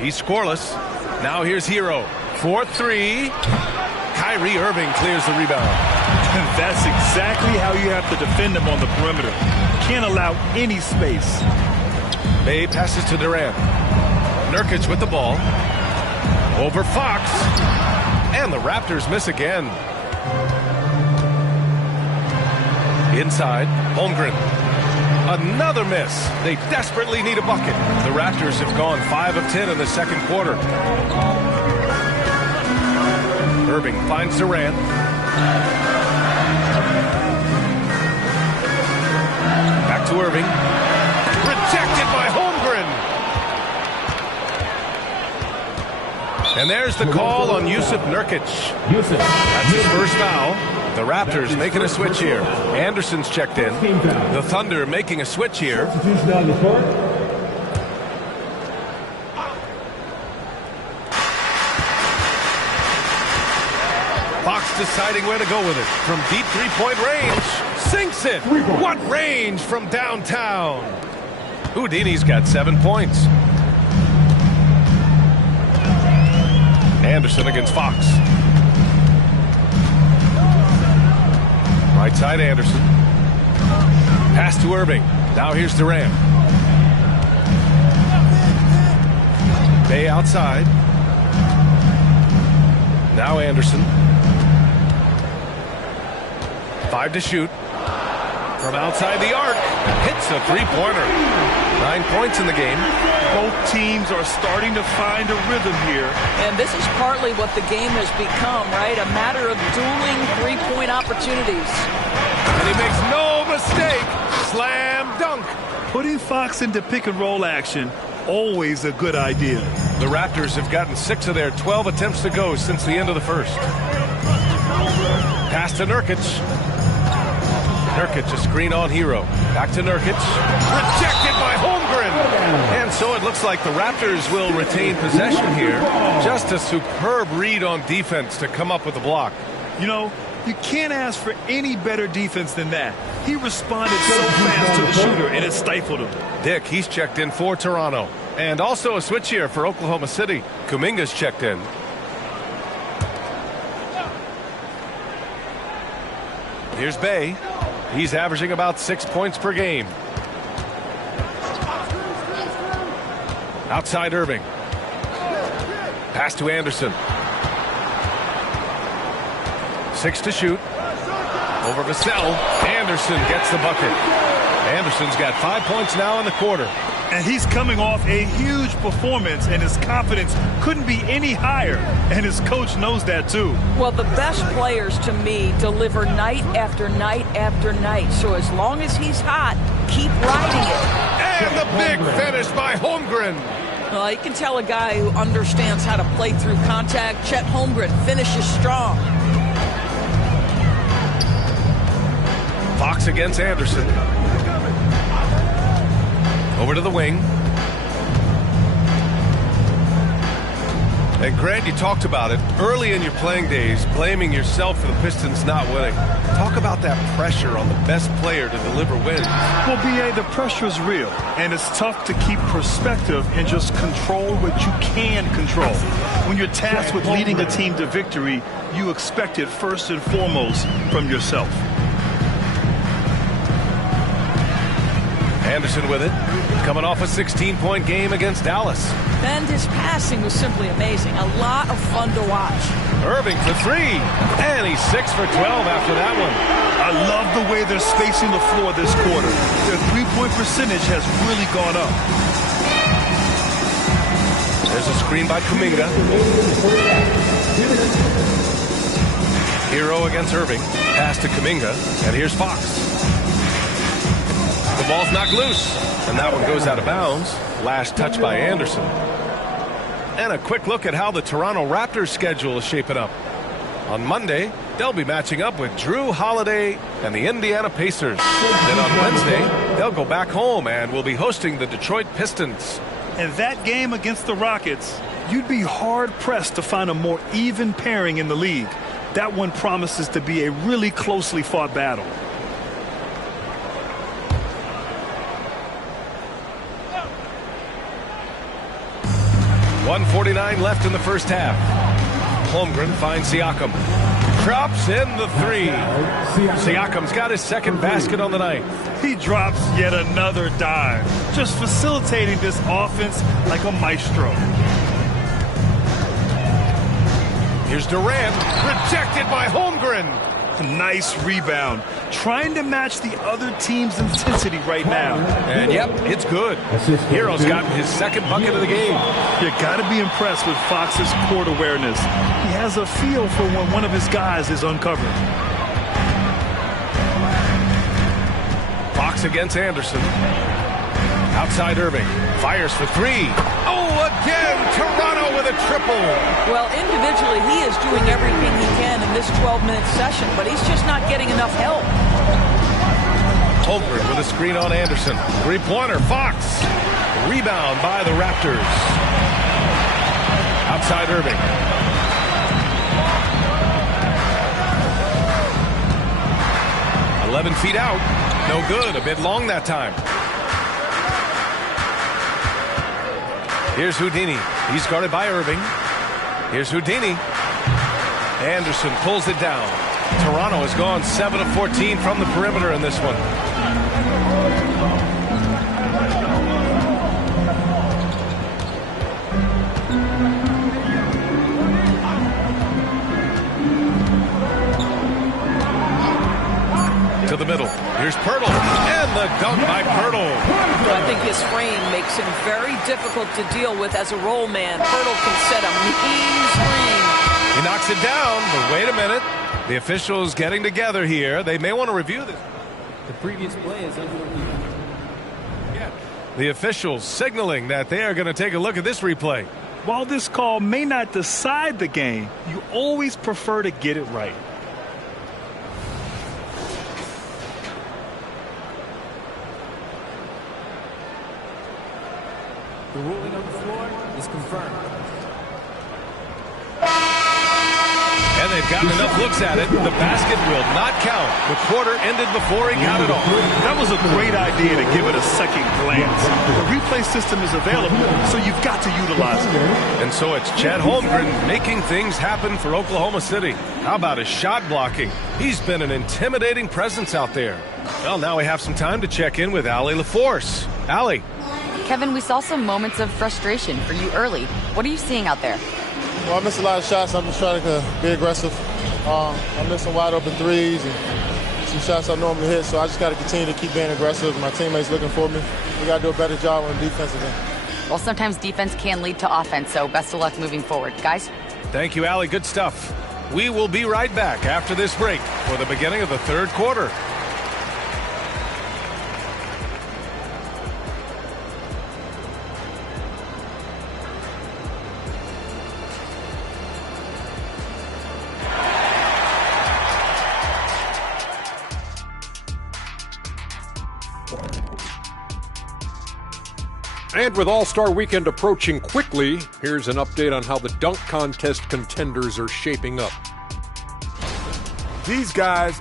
He's scoreless. Now here's Hero. 4-3. Kyrie Irving clears the rebound. And that's exactly how you have to defend him on the perimeter. Can't allow any space. Bay passes to Durant. Nurkic with the ball. Over Fox. And the Raptors miss again. Inside, Holmgren. Another miss. They desperately need a bucket. The Raptors have gone 5 of 10 in the second quarter. Irving finds Durant. Back to Irving. Rejected by Holmgren. And there's the call on Jusuf Nurkic. That's his first foul. The Raptors making a switch here. Anderson's checked in. The Thunder making a switch here. Fox deciding where to go with it. From deep three-point range. Sinks it. What range from downtown. Houdini's got 7 points. Anderson against Fox. Right side Anderson. Pass to Irving. Now here's Durant. Bay outside. Now Anderson. 5 to shoot. From outside the arc. Hits a three-pointer. 9 points in the game. Both teams are starting to find a rhythm here. And this is partly what the game has become, right? A matter of dueling three-point opportunities. And he makes no mistake. Slam dunk. Putting Fox into pick-and-roll action, always a good idea. The Raptors have gotten 6 of their 12 attempts to go since the end of the first. Pass to Nurkic. Nurkic, a screen on Hero. Back to Nurkic. Rejected by Holmgren. And so it looks like the Raptors will retain possession here. Just a superb read on defense to come up with the block. You know, you can't ask for any better defense than that. He responded so fast to the shooter, and it stifled him. Dick, he's checked in for Toronto. And also a switch here for Oklahoma City. Kuminga's checked in. Here's Bay. He's averaging about 6 points per game. Outside Irving. Pass to Anderson. 6 to shoot. Over Vassell. Anderson gets the bucket. Anderson's got 5 points now in the quarter. And he's coming off a huge performance, and his confidence couldn't be any higher. And his coach knows that, too. Well, the best players, to me, deliver night after night after night. So as long as he's hot, keep riding it. And the big finish by Holmgren. Well, you can tell a guy who understands how to play through contact. Chet Holmgren finishes strong. Fox against Anderson. Over to the wing. And Grant, you talked about it early in your playing days, blaming yourself for the Pistons not winning. Talk about that pressure on the best player to deliver wins. Well, B.A., the pressure is real, and it's tough to keep perspective and just control what you can control. When you're tasked with leading a team to victory, you expect it first and foremost from yourself. Anderson with it, coming off a 16-point game against Dallas. And his passing was simply amazing. A lot of fun to watch. Irving for 3, and he's 6 for 12 after that one. I love the way they're spacing the floor this quarter. Their three-point percentage has really gone up. There's a screen by Kuminga. Hero against Irving. Pass to Kuminga, and here's Fox. The ball's knocked loose, and that one goes out of bounds. Last touch by Anderson. And a quick look at how the Toronto Raptors schedule is shaping up. On Monday, they'll be matching up with Drew Holiday and the Indiana Pacers. Then on Wednesday, they'll go back home and will be hosting the Detroit Pistons. And that game against the Rockets, you'd be hard-pressed to find a more even pairing in the league. That one promises to be a really closely fought battle. 1:49 left in the first half. Holmgren finds Siakam. Drops in the three. Siakam's got his second basket on the night. He drops yet another dime, just facilitating this offense like a maestro. Here's Durant, rejected by Holmgren. Nice rebound, trying to match the other team's intensity right now. And yep, it's good. Hero's gotten his second bucket of the game. You got to be impressed with Fox's court awareness. He has a feel for when one of his guys is uncovered. Fox against Anderson. Outside Irving. Fires for three. Oh, again, Toronto with a triple. Well, individually, he is doing everything he can in this 12-minute session, but he's just not getting enough help. Holmgren with a screen on Anderson. Three-pointer, Fox. Rebound by the Raptors. Outside Irving. "11 feet out. No good. A bit long that time. Here's Houdini. He's guarded by Irving. Here's Houdini. Anderson pulls it down. Toronto has gone 7 of 14 from the perimeter in this one. To the middle. Here's Pirtle. And the dunk by Pirtle. I think his frame makes him very difficult to deal with as a roll man. Pirtle can set a mean screen. He knocks it down, but wait a minute. The officials getting together here. They may want to review this. The previous play is under review. Yeah. The officials signaling that they are going to take a look at this replay. While this call may not decide the game, you always prefer to get it right. The ruling on the floor is confirmed. And they've gotten enough looks at it. The basket will not count. The quarter ended before he got it off. That was a great idea to give it a second glance. The replay system is available, so you've got to utilize it. And so it's Chet Holmgren making things happen for Oklahoma City. How about his shot blocking? He's been an intimidating presence out there. Well, now we have some time to check in with Allie LaForce. Allie. Kevin, we saw some moments of frustration for you early. What are you seeing out there? Well, I missed a lot of shots. I'm just trying to be aggressive. I missed some wide open threes and some shots I normally hit, so I just got to continue to keep being aggressive. My teammates looking for me. We got to do a better job on the defensive end. Well, sometimes defense can lead to offense, so best of luck moving forward. Guys? Thank you, Allie. Good stuff. We will be right back after this break for the beginning of the third quarter. And with All-Star Weekend approaching quickly, here's an update on how the dunk contest contenders are shaping up. These guys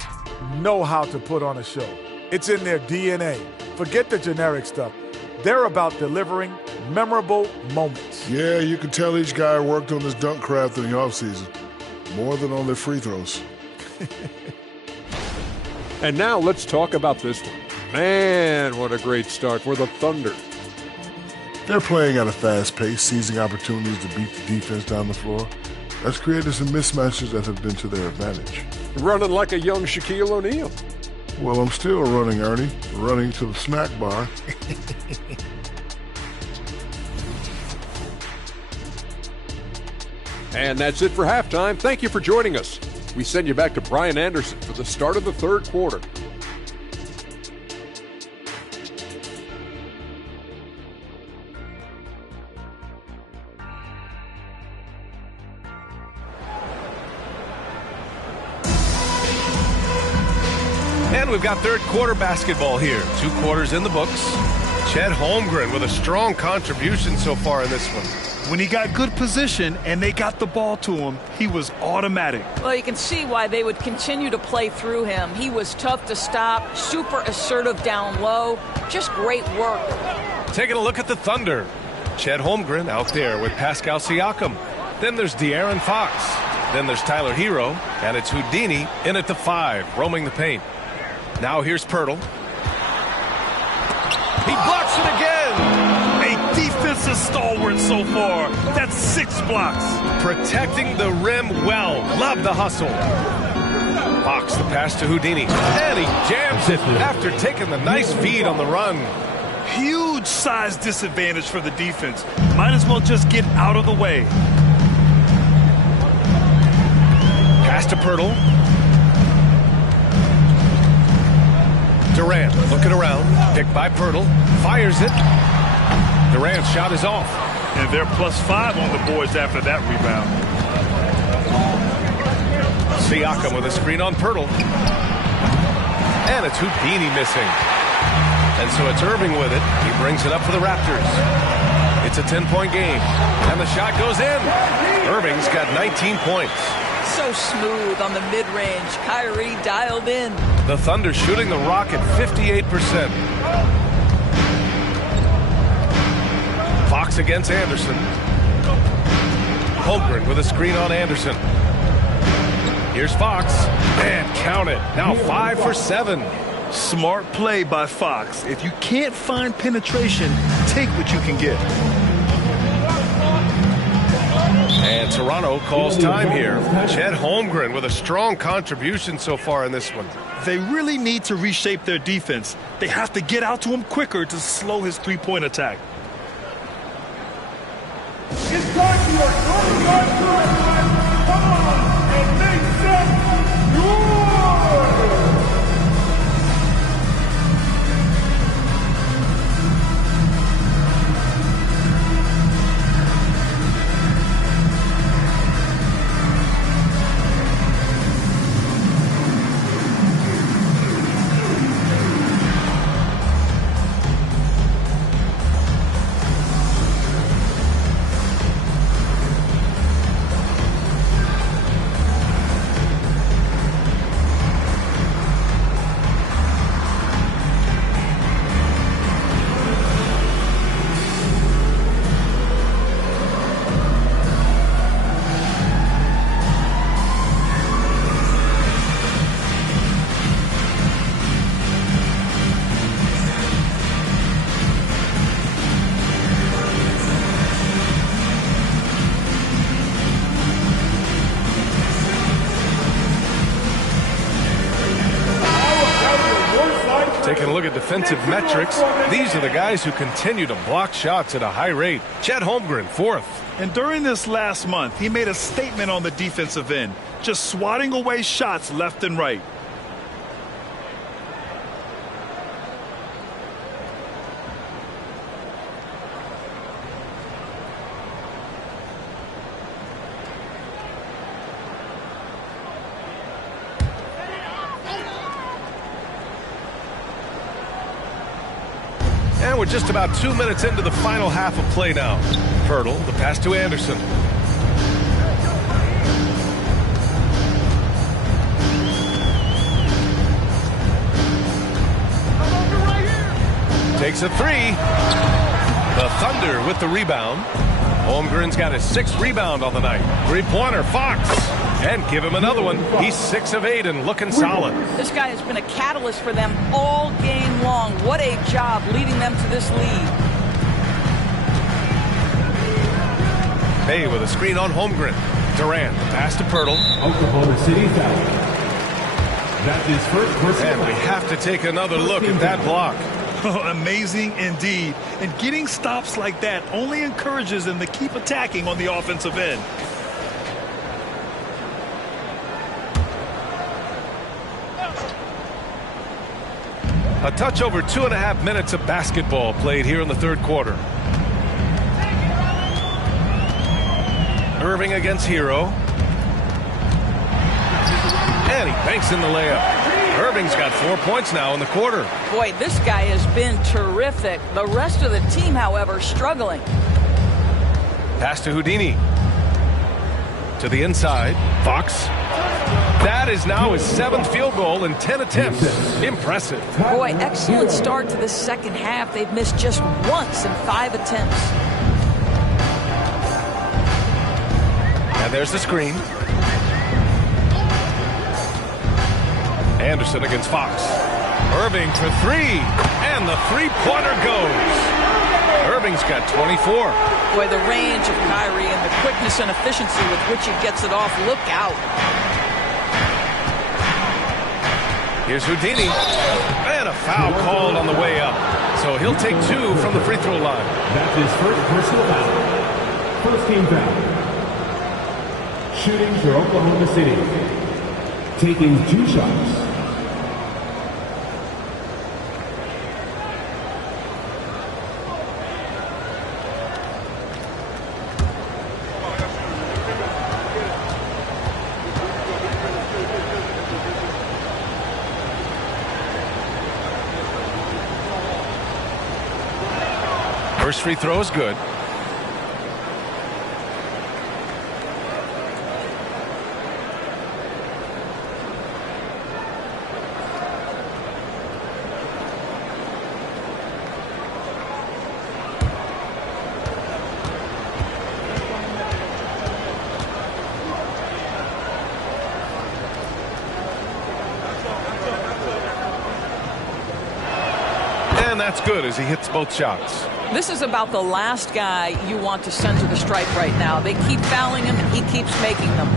know how to put on a show. It's in their DNA. Forget the generic stuff. They're about delivering memorable moments. Yeah, you can tell each guy worked on his dunk craft in the offseason. More than on their free throws. And now let's talk about this one. Man, what a great start for the Thunder. They're playing at a fast pace, seizing opportunities to beat the defense down the floor. That's created some mismatches that have been to their advantage. Running like a young Shaquille O'Neal. Well, I'm still running, Ernie. Running to the snack bar. And that's it for halftime. Thank you for joining us. We send you back to Brian Anderson for the start of the third quarter. And we've got third quarter basketball here. 2 quarters in the books. Chet Holmgren with a strong contribution so far in this one. When he got good position and they got the ball to him, he was automatic. Well, you can see why they would continue to play through him. He was tough to stop, super assertive down low. Just great work. Taking a look at the Thunder. Chet Holmgren out there with Pascal Siakam. Then there's De'Aaron Fox. Then there's Tyler Hero. And it's Houdini in at the 5, roaming the paint. Now here's Pirtle. He blocks it again. A defensive stalwart so far. That's 6 blocks. Protecting the rim well. Love the hustle. Fox the pass to Houdini. And he jams it after taking the nice feed on the run. Huge size disadvantage for the defense. Might as well just get out of the way. Pass to Pirtle. Durant looking around. Picked by Pirtle. Fires it. Durant's shot is off. And they're +5 on the boards after that rebound. Siakam with a screen on Pirtle. And it's Houdini missing. And so it's Irving with it. He brings it up for the Raptors. It's a 10-point game. And the shot goes in. Irving's got 19 points. So smooth on the mid-range. Kyrie dialed in. The Thunder shooting the rock at 58%. Fox against Anderson. Holmgren with a screen on Anderson. Here's Fox. And count it. Now 5 for 7. Smart play by Fox. If you can't find penetration, take what you can get. And Toronto calls time here. Chet Holmgren with a strong contribution so far in this one. They really need to reshape their defense. They have to get out to him quicker to slow his three-point attack. It's time for your come on and make them yours! Taking a look at defensive metrics, these are the guys who continue to block shots at a high rate. Chet Holmgren, 4th. And during this last month, he made a statement on the defensive end, just swatting away shots left and right. And we're just about 2 minutes into the final half of play now. Pirtle, the pass to Anderson. Takes a 3. The Thunder with the rebound. Holmgren's got his 6th rebound on the night. 3-pointer, Fox. And give him another one. He's 6 of 8 and looking solid. This guy has been a catalyst for them all game long. What a job leading them to this lead. Bay with a screen on Holmgren. Durant, the pass to Pirtle. Oklahoma City foul. That's his first personal. And we have to take another look at that block. Amazing indeed. And getting stops like that only encourages them to keep attacking on the offensive end. A touch over 2.5 minutes of basketball played here in the third quarter. Irving against Hero. And he banks in the layup. Irving's got 4 points now in the quarter. Boy, this guy has been terrific. The rest of the team, however, struggling. Pass to Houdini. To the inside. Fox. That is now his 7th field goal in 10 attempts. Impressive. Boy, excellent start to the second half. They've missed just once in 5 attempts. And there's the screen. Anderson against Fox. Irving for three. And the three-pointer goes. Irving's got 24. Boy, the range of Kyrie and the quickness and efficiency with which he gets it off. Look out. Here's Houdini. And a foul called on the way up. So he'll take 2 from the free throw line. That's his first personal foul. First team foul. Shooting for Oklahoma City. Taking 2 shots. First free throw is good. And that's good as he hits both shots. This is about the last guy you want to send to the stripe right now. They keep fouling him, and he keeps making them.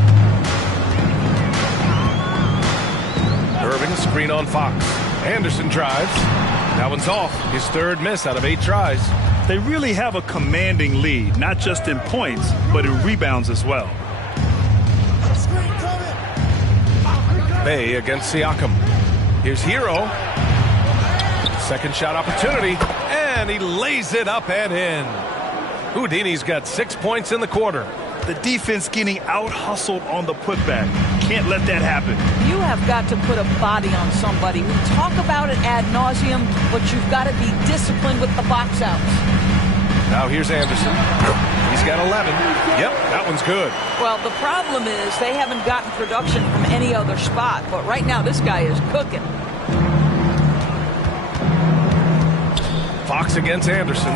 Irving, screen on Fox. Anderson drives. That one's off. His third miss out of 8 tries. They really have a commanding lead, not just in points, but in rebounds as well. Bay against Siakam. Here's Hero. Second shot opportunity. And he lays it up and in. Houdini's got 6 points in the quarter. The defense getting out-hustled on the putback. Can't let that happen. You have got to put a body on somebody. We talk about it ad nauseum, but you've got to be disciplined with the box outs. Now here's Anderson. He's got 11. Yep, that one's good. Well, the problem is they haven't gotten production from any other spot, but right now this guy is cooking. Fox against Anderson.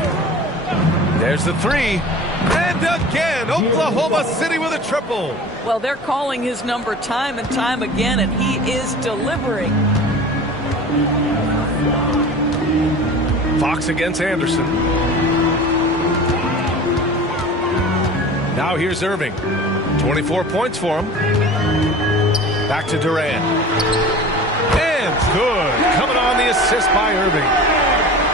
There's the three. And again, Oklahoma City with a triple. Well, they're calling his number time and time again, and he is delivering. Fox against Anderson. Now here's Irving. 24 points for him. Back to Durant. And good. Coming on the assist by Irving.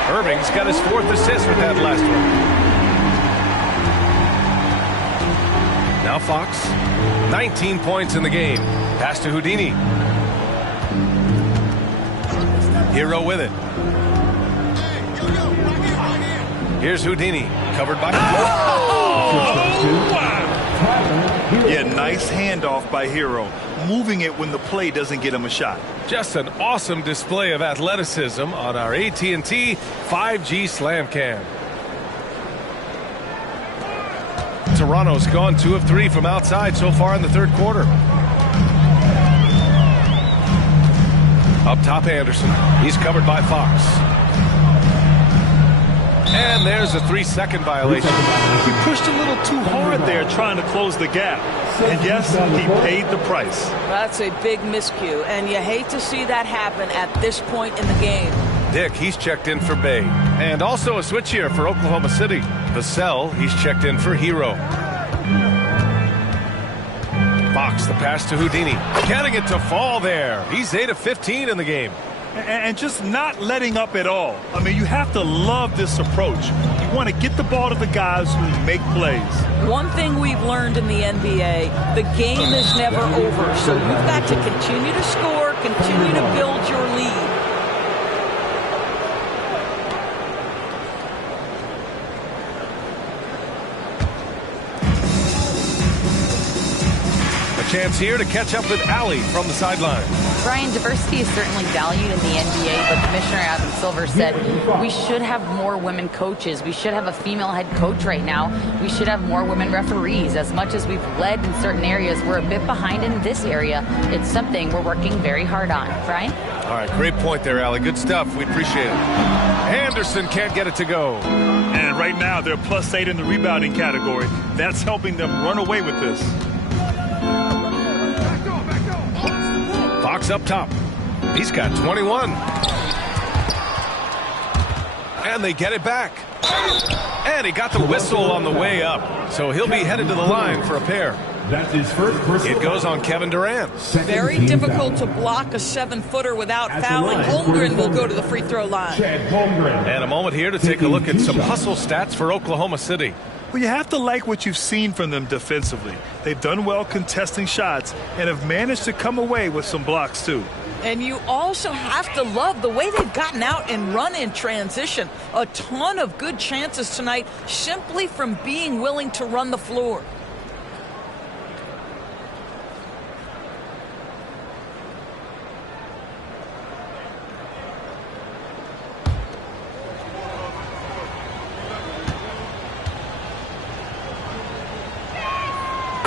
Irving's got his 4th assist with that last one. Now Fox. 19 points in the game. Pass to Houdini. Hero with it. Here's Houdini. Covered by... Yeah, nice handoff by Hero. Moving it when the play doesn't get him a shot. Just an awesome display of athleticism on our AT&T 5G Slam Cam. Toronto's gone 2 of 3 from outside so far in the third quarter. Up top, Anderson. He's covered by Fox. And there's a 3-second violation. He pushed a little too hard there trying to close the gap. And yes, he paid the price. That's a big miscue, and you hate to see that happen at this point in the game. Dick, he's checked in for Bay. And also a switch here for Oklahoma City. Vassell, he's checked in for Hero. Fox, the pass to Houdini. Getting it to fall there. He's 8 of 15 in the game. And just not letting up at all. I mean, you have to love this approach. You want to get the ball to the guys who make plays. One thing we've learned in the NBA, the game is never over. So you've got to continue to score, continue to build your lead. Chance here to catch up with Allie from the sideline. Brian, diversity is certainly valued in the NBA, but Commissioner Adam Silver said we should have more women coaches. We should have a female head coach right now. We should have more women referees. As much as we've led in certain areas, we're a bit behind in this area. It's something we're working very hard on. Brian? All right, great point there, Allie. Good stuff. We appreciate it. Anderson can't get it to go. And right now, they're +8 in the rebounding category. That's helping them run away with this. Fox up top. He's got 21. And they get it back. And he got the whistle on the way up. So he'll be headed to the line for a pair. That's his first personal. It goes on Kevin Durant. Very difficult to block a 7-footer without fouling. Holmgren will go to the free throw line. And a moment here to take a look at some hustle stats for Oklahoma City. Well, you have to like what you've seen from them defensively. They've done well contesting shots and have managed to come away with some blocks, too. And you also have to love the way they've gotten out and run in transition. A ton of good chances tonight simply from being willing to run the floor.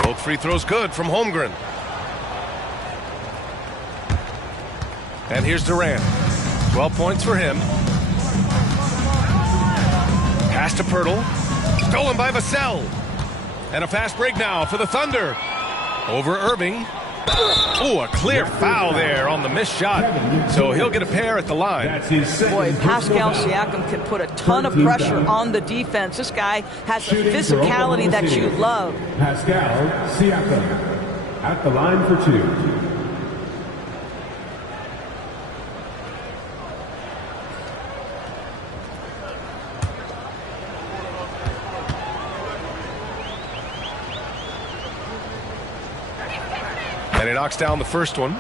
Both free throws good from Holmgren. And here's Durant. 12 points for him. Pass to Pirtle. Stolen by Vassell. And a fast break now for the Thunder. Over Irving. Oh, a clear foul there on the missed shot. So he'll get a pair at the line. Boy, Pascal Siakam can put a ton of pressure on the defense. This guy has the physicality that you love. Pascal Siakam at the line for 2. And he knocks down the first one.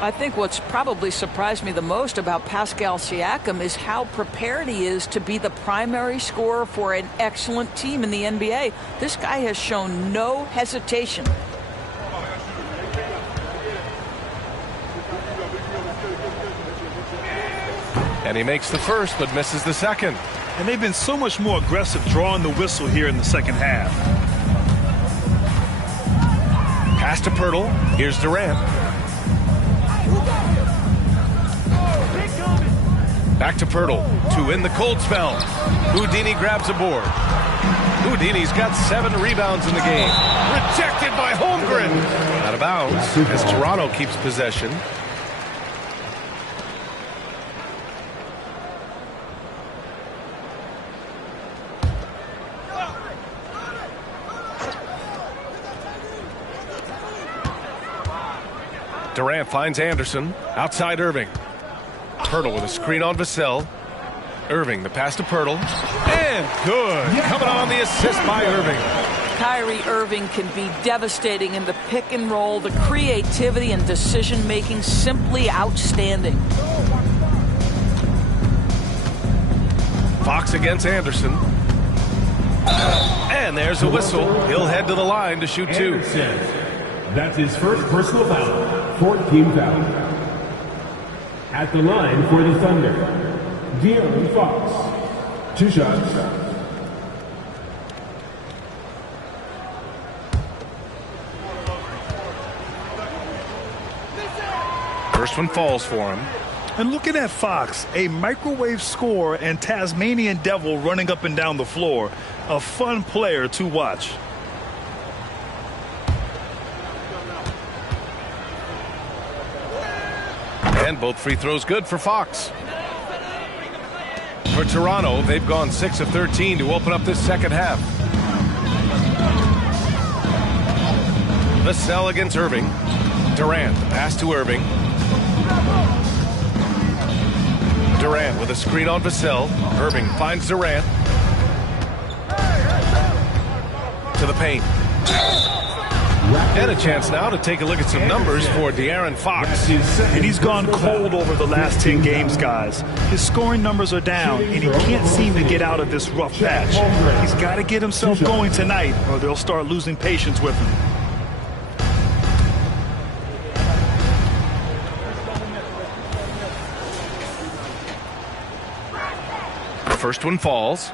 I think what's probably surprised me the most about Pascal Siakam is how prepared he is to be the primary scorer for an excellent team in the NBA. This guy has shown no hesitation. And he makes the first but misses the second. And they've been so much more aggressive drawing the whistle here in the second half. Pass to Pirtle. Here's Durant. Back to Pirtle to win the cold spell. Houdini grabs a board. Houdini's got 7 rebounds in the game. Rejected by Holmgren. Out of bounds as Toronto keeps possession. Durant finds Anderson. Outside Irving. Pirtle with a screen on Vassell. Irving, the pass to Pirtle. And good. Coming on the assist by Irving. Kyrie Irving can be devastating in the pick and roll. The creativity and decision making simply outstanding. Fox against Anderson. And there's a whistle. He'll head to the line to shoot 2. Anderson. That's his first personal foul. 14 foul. At the line for the Thunder, De'Aaron Fox. 2 shots. First one falls for him. And looking at Fox, a microwave scorer and Tasmanian devil running up and down the floor. A fun player to watch. And both free throws good for Fox. For Toronto, they've gone 6 of 13 to open up this second half. Vassell against Irving. Durant, the pass to Irving. Durant with a screen on Vassell. Irving finds Durant. To the paint. And a chance now to take a look at some numbers for De'Aaron Fox. And he's gone cold over the last 10 games, guys. His scoring numbers are down, and he can't seem to get out of this rough patch. He's got to get himself going tonight, or they'll start losing patience with him. The first one falls.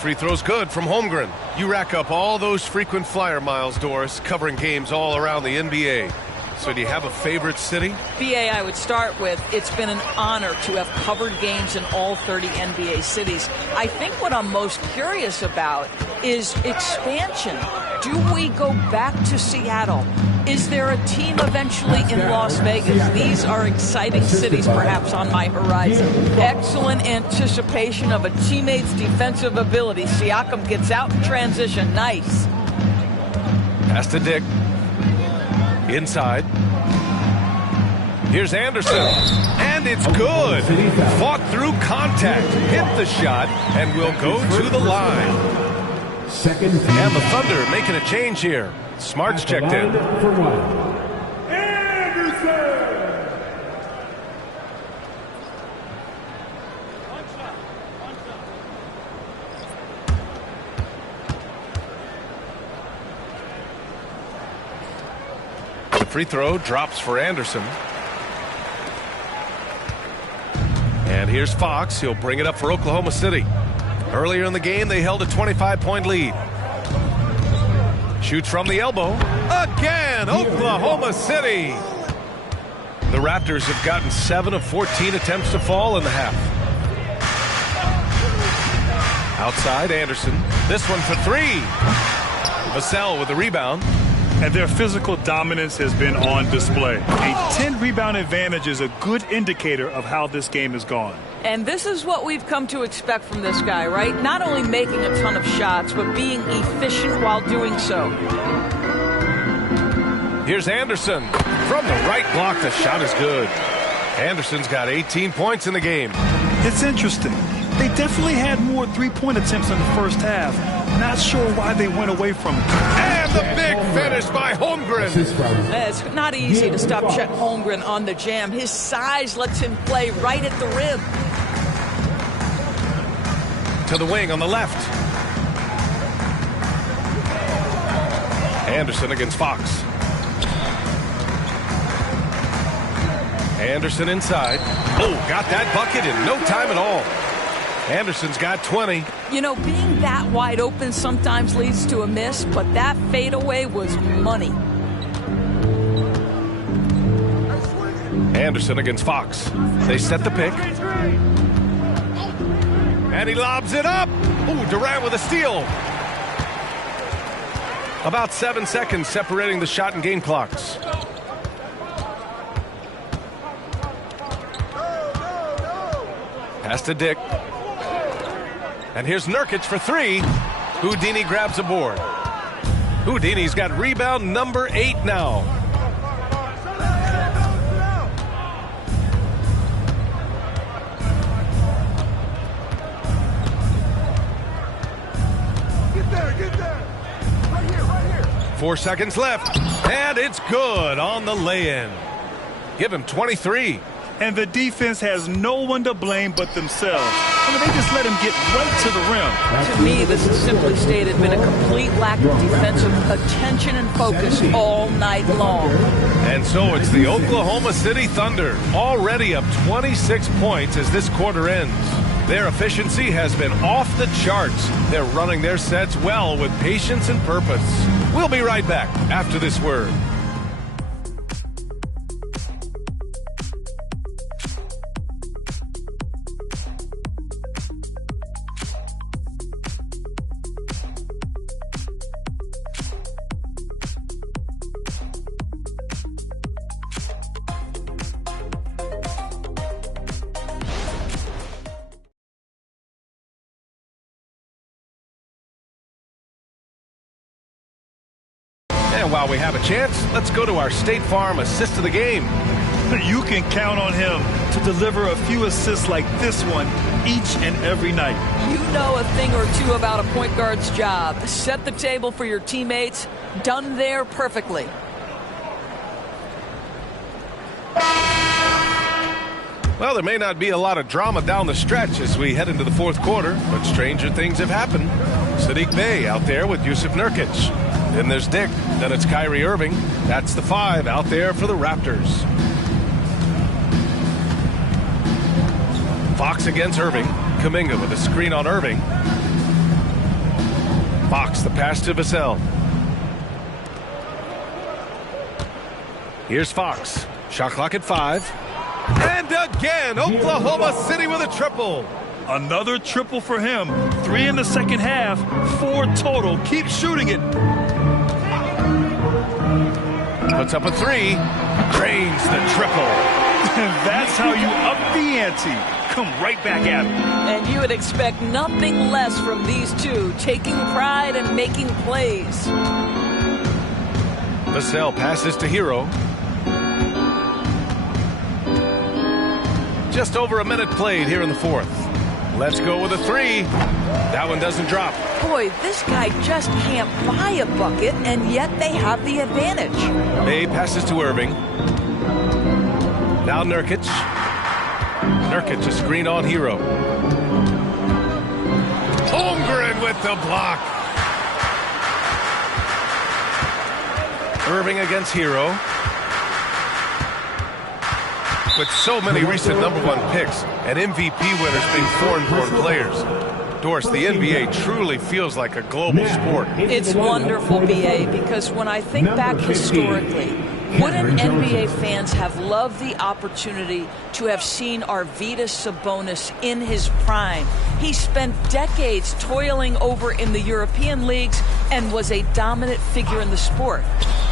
free throw's good from Holmgren. You rack up all those frequent flyer miles, Doris, covering games all around the NBA. So do you have a favorite city? BA, I would start with, it's been an honor to have covered games in all 30 NBA cities. I think what I'm most curious about is expansion. Do we go back to Seattle? Is there a team eventually in Las Vegas? These are exciting cities perhaps on my horizon. Excellent anticipation of a teammate's defensive ability. Siakam gets out in transition. Nice. Pass to Dick. Inside. Here's Anderson. And it's good. Fought through contact. Hit the shot and will go to the line. And the Thunder making a change here. Smart's checked in. The free throw drops for Anderson. And here's Fox. He'll bring it up for Oklahoma City. Earlier in the game, they held a 25-point lead. Shoots from the elbow. Again, Oklahoma City. The Raptors have gotten 7 of 14 attempts to fall in the half. Outside, Anderson. This one for three. Vassell with the rebound. And their physical dominance has been on display. A 10-rebound advantage is a good indicator of how this game has gone. And this is what we've come to expect from this guy, right? Not only making a ton of shots, but being efficient while doing so. Here's Anderson. From the right block, the shot is good. Anderson's got 18 points in the game. It's interesting. They definitely had more three-point attempts in the first half. Not sure why they went away from it. And the big finish by Holmgren. It's not easy to stop Chet Holmgren on the jam. His size lets him play right at the rim. To the wing on the left. Anderson against Fox. Anderson inside. Oh, got that bucket in no time at all. Anderson's got 20. You know, being that wide open sometimes leads to a miss, but that fadeaway was money. Anderson against Fox. They set the pick. And he lobs it up. Ooh, Durant with a steal. About 7 seconds separating the shot and game clocks. Pass to Dick. And here's Nurkic for three. Houdini grabs a board. Houdini's got rebound number 8 now. Get there. Right here. 4 seconds left. And it's good on the lay-in. Give him 23. And the defense has no one to blame but themselves. I mean, they just let him get right to the rim. To me, this has simply stated been a complete lack of defensive attention and focus all night long. And so it's the Oklahoma City Thunder, already up 26 points as this quarter ends. Their efficiency has been off the charts. They're running their sets well with patience and purpose. We'll be right back after this word. And while we have a chance, let's go to our State Farm assist of the game. You can count on him to deliver a few assists like this one each and every night. You know a thing or two about a point guard's job. Set the table for your teammates. Done there perfectly. Well, there may not be a lot of drama down the stretch as we head into the fourth quarter, but stranger things have happened. Sadiq Bey out there with Yusuf Nurkic. Then there's Dick. Then it's Kyrie Irving. That's the 5 out there for the Raptors. Fox against Irving. Kuminga with a screen on Irving. Fox, the pass to Vassell. Here's Fox. Shot clock at 5. And again, Oklahoma City with a triple. Another triple for him. 3 in the second half, 4 total. Keep shooting it. Puts up a 3. Drains the triple. That's how you up the ante. Come right back at him. And you would expect nothing less from these two, taking pride and making plays. Vassell passes to Hero. Just over a minute played here in the fourth. Let's go with a 3. That one doesn't drop. Boy, this guy just can't buy a bucket, and yet they have the advantage. May passes to Irving. Now Nurkic. Nurkic, a screen on Hero. Holmgren with the block. Irving against Hero. With so many recent #1 picks and MVP winners being foreign-born players, Doris, the NBA truly feels like a global sport. It's wonderful, BA, because when I think back historically, wouldn't NBA fans have loved the opportunity to have seen Arvydas Sabonis in his prime? He spent decades toiling over in the European leagues and was a dominant figure in the sport.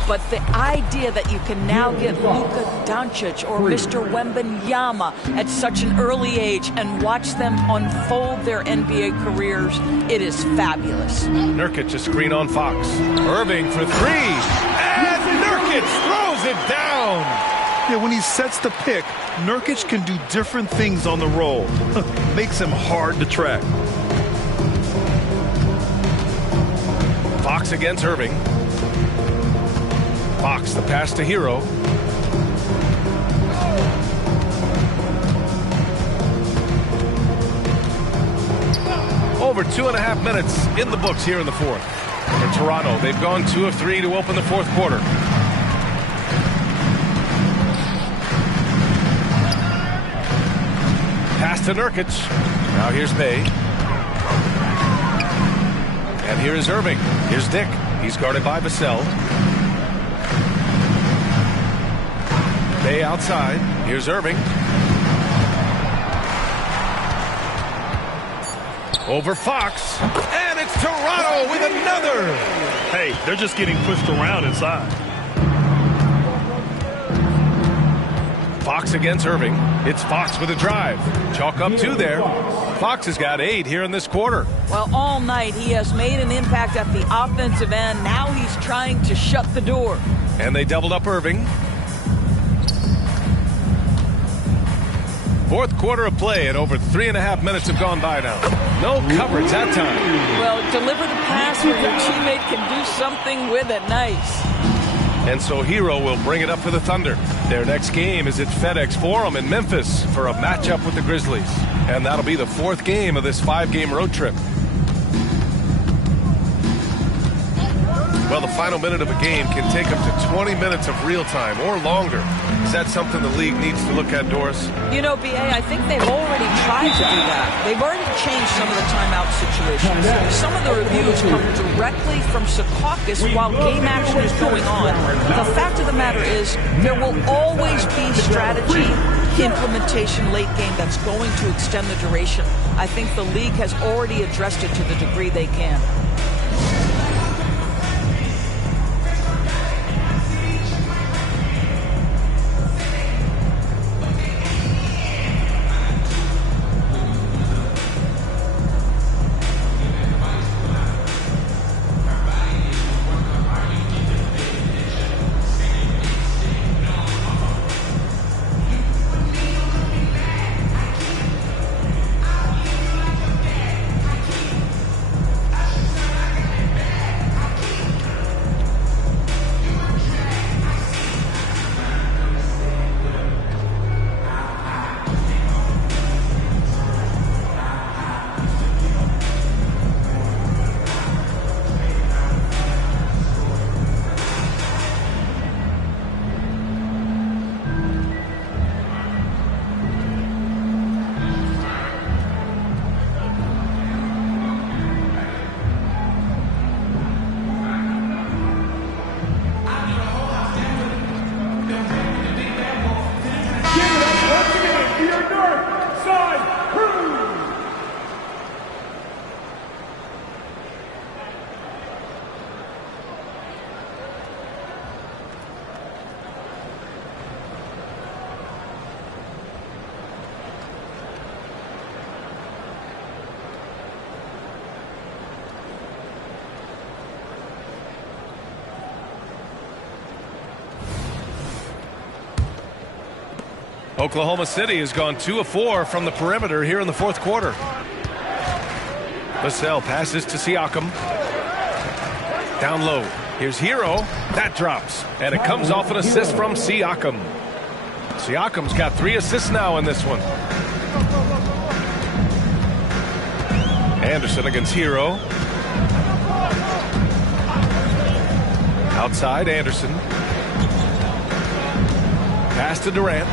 But the idea that you can now get Luka Doncic or Mr. Wembanyama at such an early age and watch them unfold their NBA careers, it is fabulous. Nurkic, a screen on Fox. Irving for 3. And Nurkic throws it down. Yeah, when he sets the pick, Nurkic can do different things on the roll. Makes him hard to track. Fox against Irving. Fox, the pass to Hero. Over 2.5 minutes in the books here in the fourth. For Toronto, they've gone 2 of 3 to open the fourth quarter. Pass to Nurkic. Now here's May. And here is Irving. Here's Dick. He's guarded by Vassell. May outside. Here's Irving. Over Fox. And it's Toronto with another. Hey, they're just getting pushed around inside. Fox against Irving. It's Fox with a drive. Chalk up 2 there. Fox has got 8 here in this quarter. Well, all night he has made an impact at the offensive end. Now he's trying to shut the door. And they doubled up Irving. Fourth quarter of play, and over 3.5 minutes have gone by now. No coverage that time. Well, deliver the pass where your teammate can do something with it. Nice. And so Hero will bring it up for the Thunder. Their next game is at FedEx Forum in Memphis for a matchup with the Grizzlies. And that'll be the 4th game of this 5-game road trip. Well, the final minute of a game can take up to 20 minutes of real time or longer. Is that something the league needs to look at, Doris? You know, BA, I think they've already tried to do that. They've already changed some of the timeout situations. Some of the reviews come directly from Secaucus while game action is going on. The fact of the matter is there will always be strategy implementation late game that's going to extend the duration. I think the league has already addressed it to the degree they can. Oklahoma City has gone 2 of 4 from the perimeter here in the fourth quarter. Vassell passes to Siakam. Down low. Here's Hero. That drops. And it comes off an assist from Siakam. Siakam's got 3 assists now in this one. Anderson against Hero. Outside, Anderson. Pass to Durant.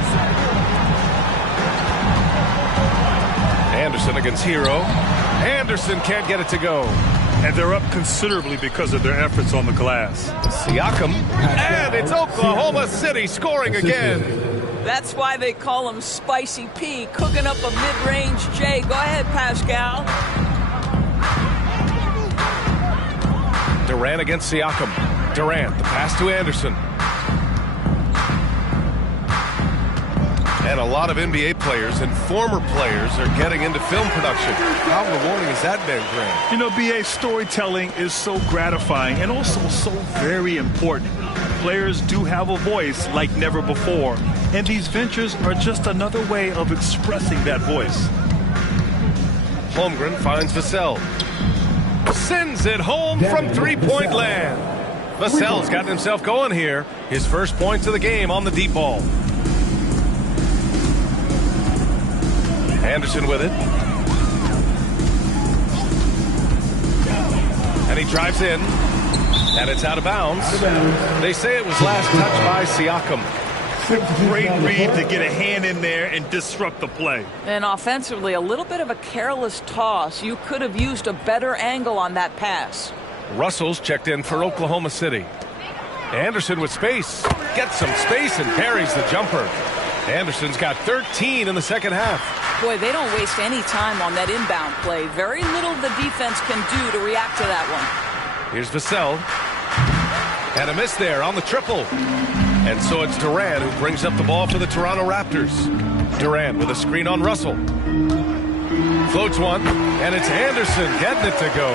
Anderson against Hero. Anderson can't get it to go. And they're up considerably because of their efforts on the glass. Siakam. And it's Oklahoma City scoring again. That's why they call him Spicy P, cooking up a mid-range J. Go ahead, Pascal. Durant against Siakam. Durant, the pass to Anderson. And a lot of NBA players and former players are getting into film production. How rewarding has that been, Grant? You know, BA, storytelling is so gratifying and also so very important. Players do have a voice like never before, and these ventures are just another way of expressing that voice. Holmgren finds Vassell. Sends it home from three-point land. Vassell's gotten himself going here. His first points of the game on the deep ball. Anderson with it. And he drives in. And it's out of bounds. They say it was last touched by Siakam. Great read to get a hand in there and disrupt the play. And offensively, a little bit of a careless toss. You could have used a better angle on that pass. Russell's checked in for Oklahoma City. Anderson with space. Gets some space and parries the jumper. Anderson's got 13 in the second half. Boy, they don't waste any time on that inbound play. Very little the defense can do to react to that one. Here's Vassell. And a miss there on the triple. And so it's Durant who brings up the ball for the Toronto Raptors. Durant with a screen on Russell. Floats one, and it's Anderson getting it to go.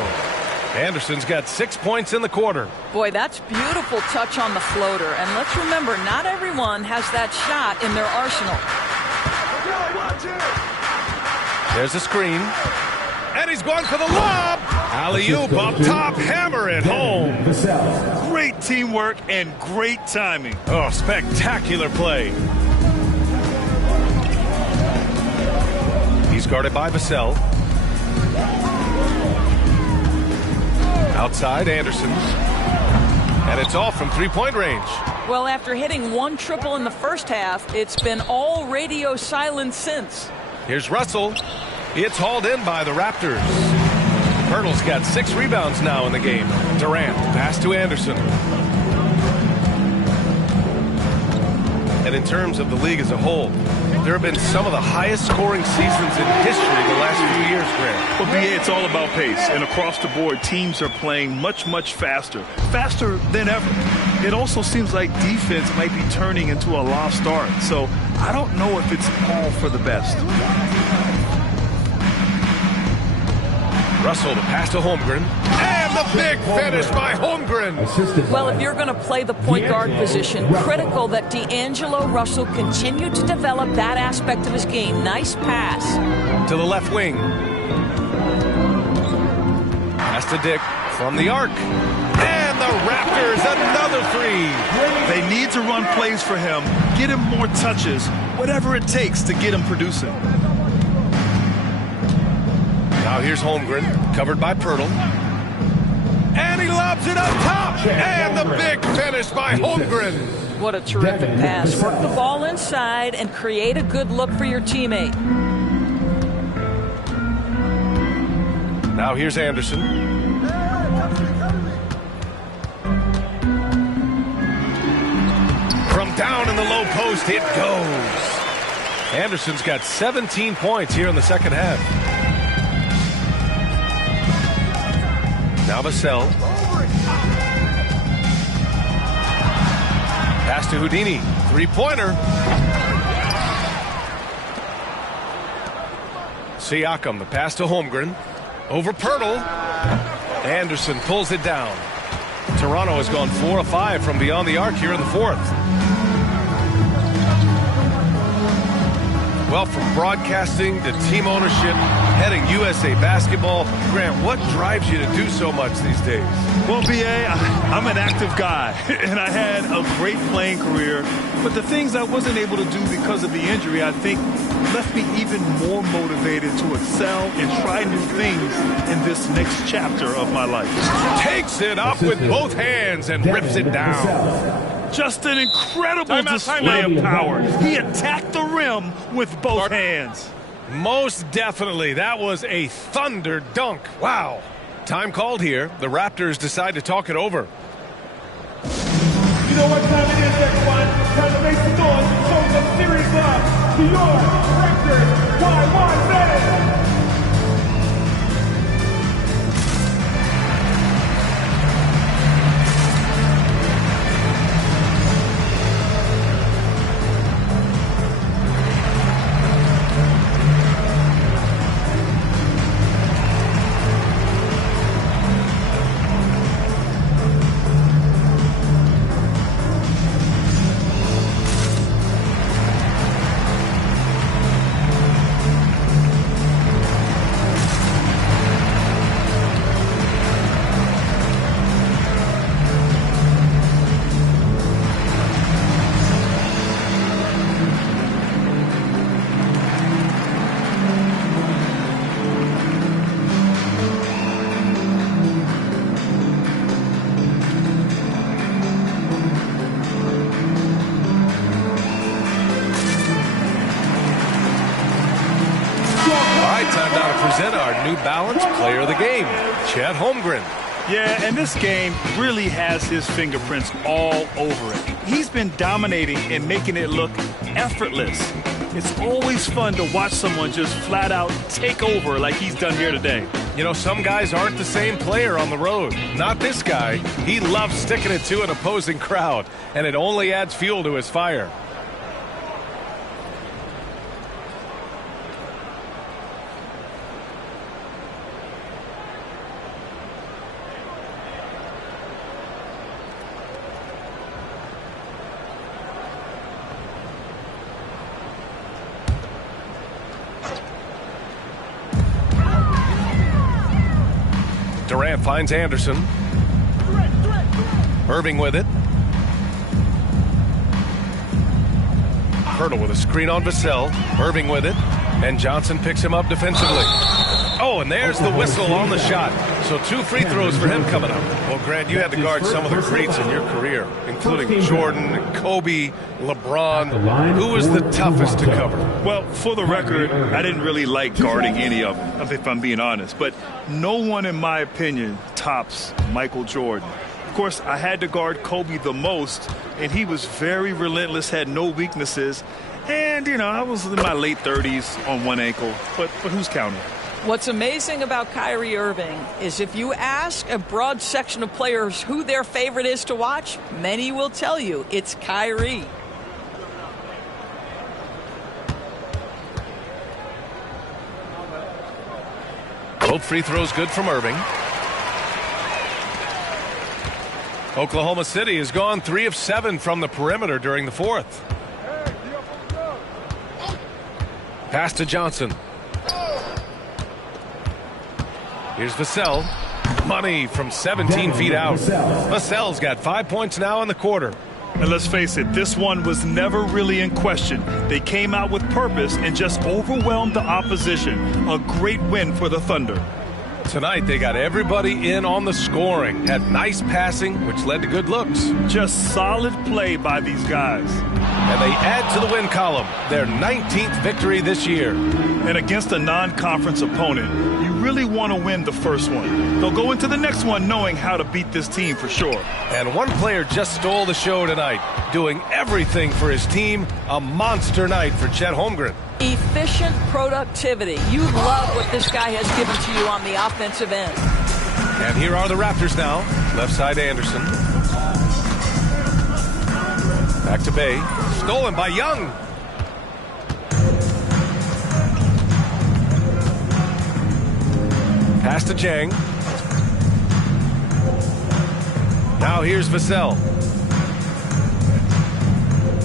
Anderson's got 6 points in the quarter. Boy, that's beautiful touch on the floater. And let's remember, not everyone has that shot in their arsenal. There's a screen. And he's going for the lob. Alley-oop up top, hammer it home. Great teamwork and great timing. Oh, spectacular play. He's guarded by Vassell. Outside, Anderson. And it's off from three-point range. Well, after hitting one triple in the first half, it's been all radio silence since. Here's Russell. It's hauled in by the Raptors. Pirtle's got 6 rebounds now in the game. Durant, pass to Anderson. And in terms of the league as a whole, there have been some of the highest scoring seasons in history the last few years, Grant. Well, BA, it's all about pace. And across the board, teams are playing much, much faster. Faster than ever. It also seems like defense might be turning into a lost art. So I don't know if it's all for the best. Russell, the pass to Holmgren. And the big finish by Holmgren. Well, if you're going to play the point guard position, critical that D'Angelo Russell continue to develop that aspect of his game. Nice pass. To the left wing. Pass to Dick from the arc. And the Raptors, another three. They need to run plays for him, get him more touches, whatever it takes to get him producing. Now here's Holmgren, covered by Pirtle. And he lobs it up top. And the big finish by Holmgren. What a terrific pass. Work the ball inside and create a good look for your teammate. Now here's Anderson. From down in the low post, it goes. Anderson's got 17 points here in the second half. Now Vassell. Pass to Houdini. Three-pointer. Siakam, the pass to Holmgren. Over Pirtle. Anderson pulls it down. Toronto has gone 4 of 5 from beyond the arc here in the fourth. Well, from broadcasting to team ownership, heading USA Basketball, Grant, what drives you to do so much these days? Well, B.A., I'm an active guy, and I had a great playing career. But the things I wasn't able to do because of the injury, I think, left me even more motivated to excel and try new things in this next chapter of my life. Takes it up with both hands and rips it down. Just an incredible display of power. He attacked the rim with both hands. Most definitely. That was a thunder dunk. Wow. Time called here. The Raptors decide to talk it over. You know what time it is, everyone? Time to make some noise and show some serious love to your Raptors YYZ. Time now to present our New Balance Player of the Game, Chet Holmgren. Yeah, and this game really has his fingerprints all over it. He's been dominating and making it look effortless. It's always fun to watch someone just flat out take over like he's done here today. You know, some guys aren't the same player on the road. Not this guy. He loves sticking it to an opposing crowd, and it only adds fuel to his fire. Durant finds Anderson. Irving with it. Hurdle with a screen on Vassell. Irving with it. And Johnson picks him up defensively. Oh, and there's the whistle on the shot. So 2 free throws for him coming up. Well, Grant, you had to guard some of the greats in your career, including Jordan, Kobe, LeBron. Who was the toughest to cover? Well, for the record, I didn't really like guarding any of them, if I'm being honest. But no one, in my opinion, tops Michael Jordan. Of course, I had to guard Kobe the most, and he was very relentless, had no weaknesses. And, you know, I was in my late 30s on one ankle, but who's counting? What's amazing about Kyrie Irving is if you ask a broad section of players who their favorite is to watch, many will tell you it's Kyrie. Both free throws good from Irving. Oklahoma City has gone 3 of 7 from the perimeter during the fourth. Pass to Johnson. Here's Vassell. Money from 17 feet out. Vassell's got 5 points now in the quarter. And let's face it, this one was never really in question. They came out with purpose and just overwhelmed the opposition. A great win for the Thunder. Tonight, they got everybody in on the scoring. Had nice passing, which led to good looks. Just solid play by these guys. And they add to the win column, their 19th victory this year. And against a non-conference opponent, you really want to win the first one. They'll go into the next one knowing how to beat this team for sure. And one player just stole the show tonight, doing everything for his team. A monster night for Chet Holmgren. Efficient productivity. You love what this guy has given to you on the offensive end. And here are the Raptors now. Left side Anderson. Back to Bay. Stolen by Young. Pass to Jang. Now here's Vassell.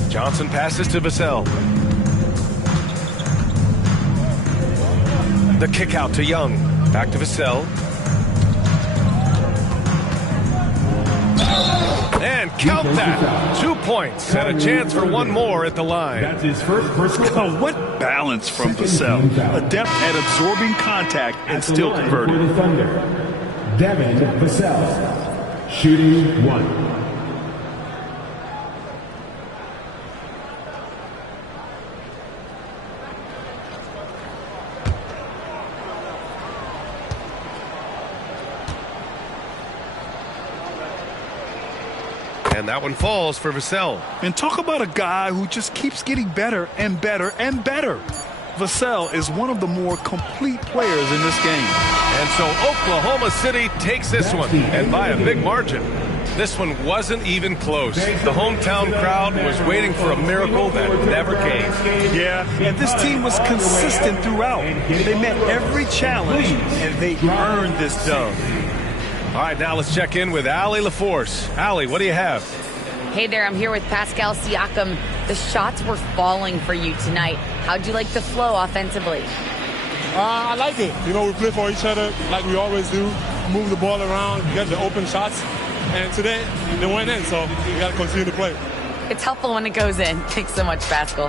Johnson passes to Vassell. The kick out to Young. Back to Vassell. And count that. 2 points and a chance for one more at the line. That's his first personal. What balance from Vassell. Adept at absorbing contact and still converting. For the Thunder, Devin Vassell, shooting 1. And that one falls for Vassell. And talk about a guy who just keeps getting better and better and better. Vassell is one of the more complete players in this game. And so Oklahoma City takes this one, and by a big margin. This one wasn't even close. The hometown crowd was waiting for a miracle that never came. Yeah, and this team was consistent throughout. They met every challenge, and they earned this dub. All right, now let's check in with Allie LaForce. Allie, what do you have? Hey there, I'm here with Pascal Siakam. The shots were falling for you tonight. How'd you like the flow offensively? I like it. You know, we play for each other like we always do. Move the ball around, get the open shots. And today, they went in, so we got to continue to play. It's helpful when it goes in. Thanks so much, Pascal.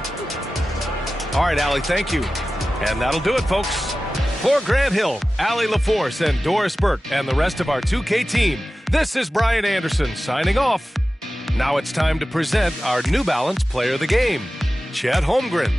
All right, Allie, thank you. And that'll do it, folks. For Grant Hill, Allie LaForce, and Doris Burke, and the rest of our 2K team, this is Brian Anderson signing off. Now it's time to present our New Balance Player of the Game, Chet Holmgren.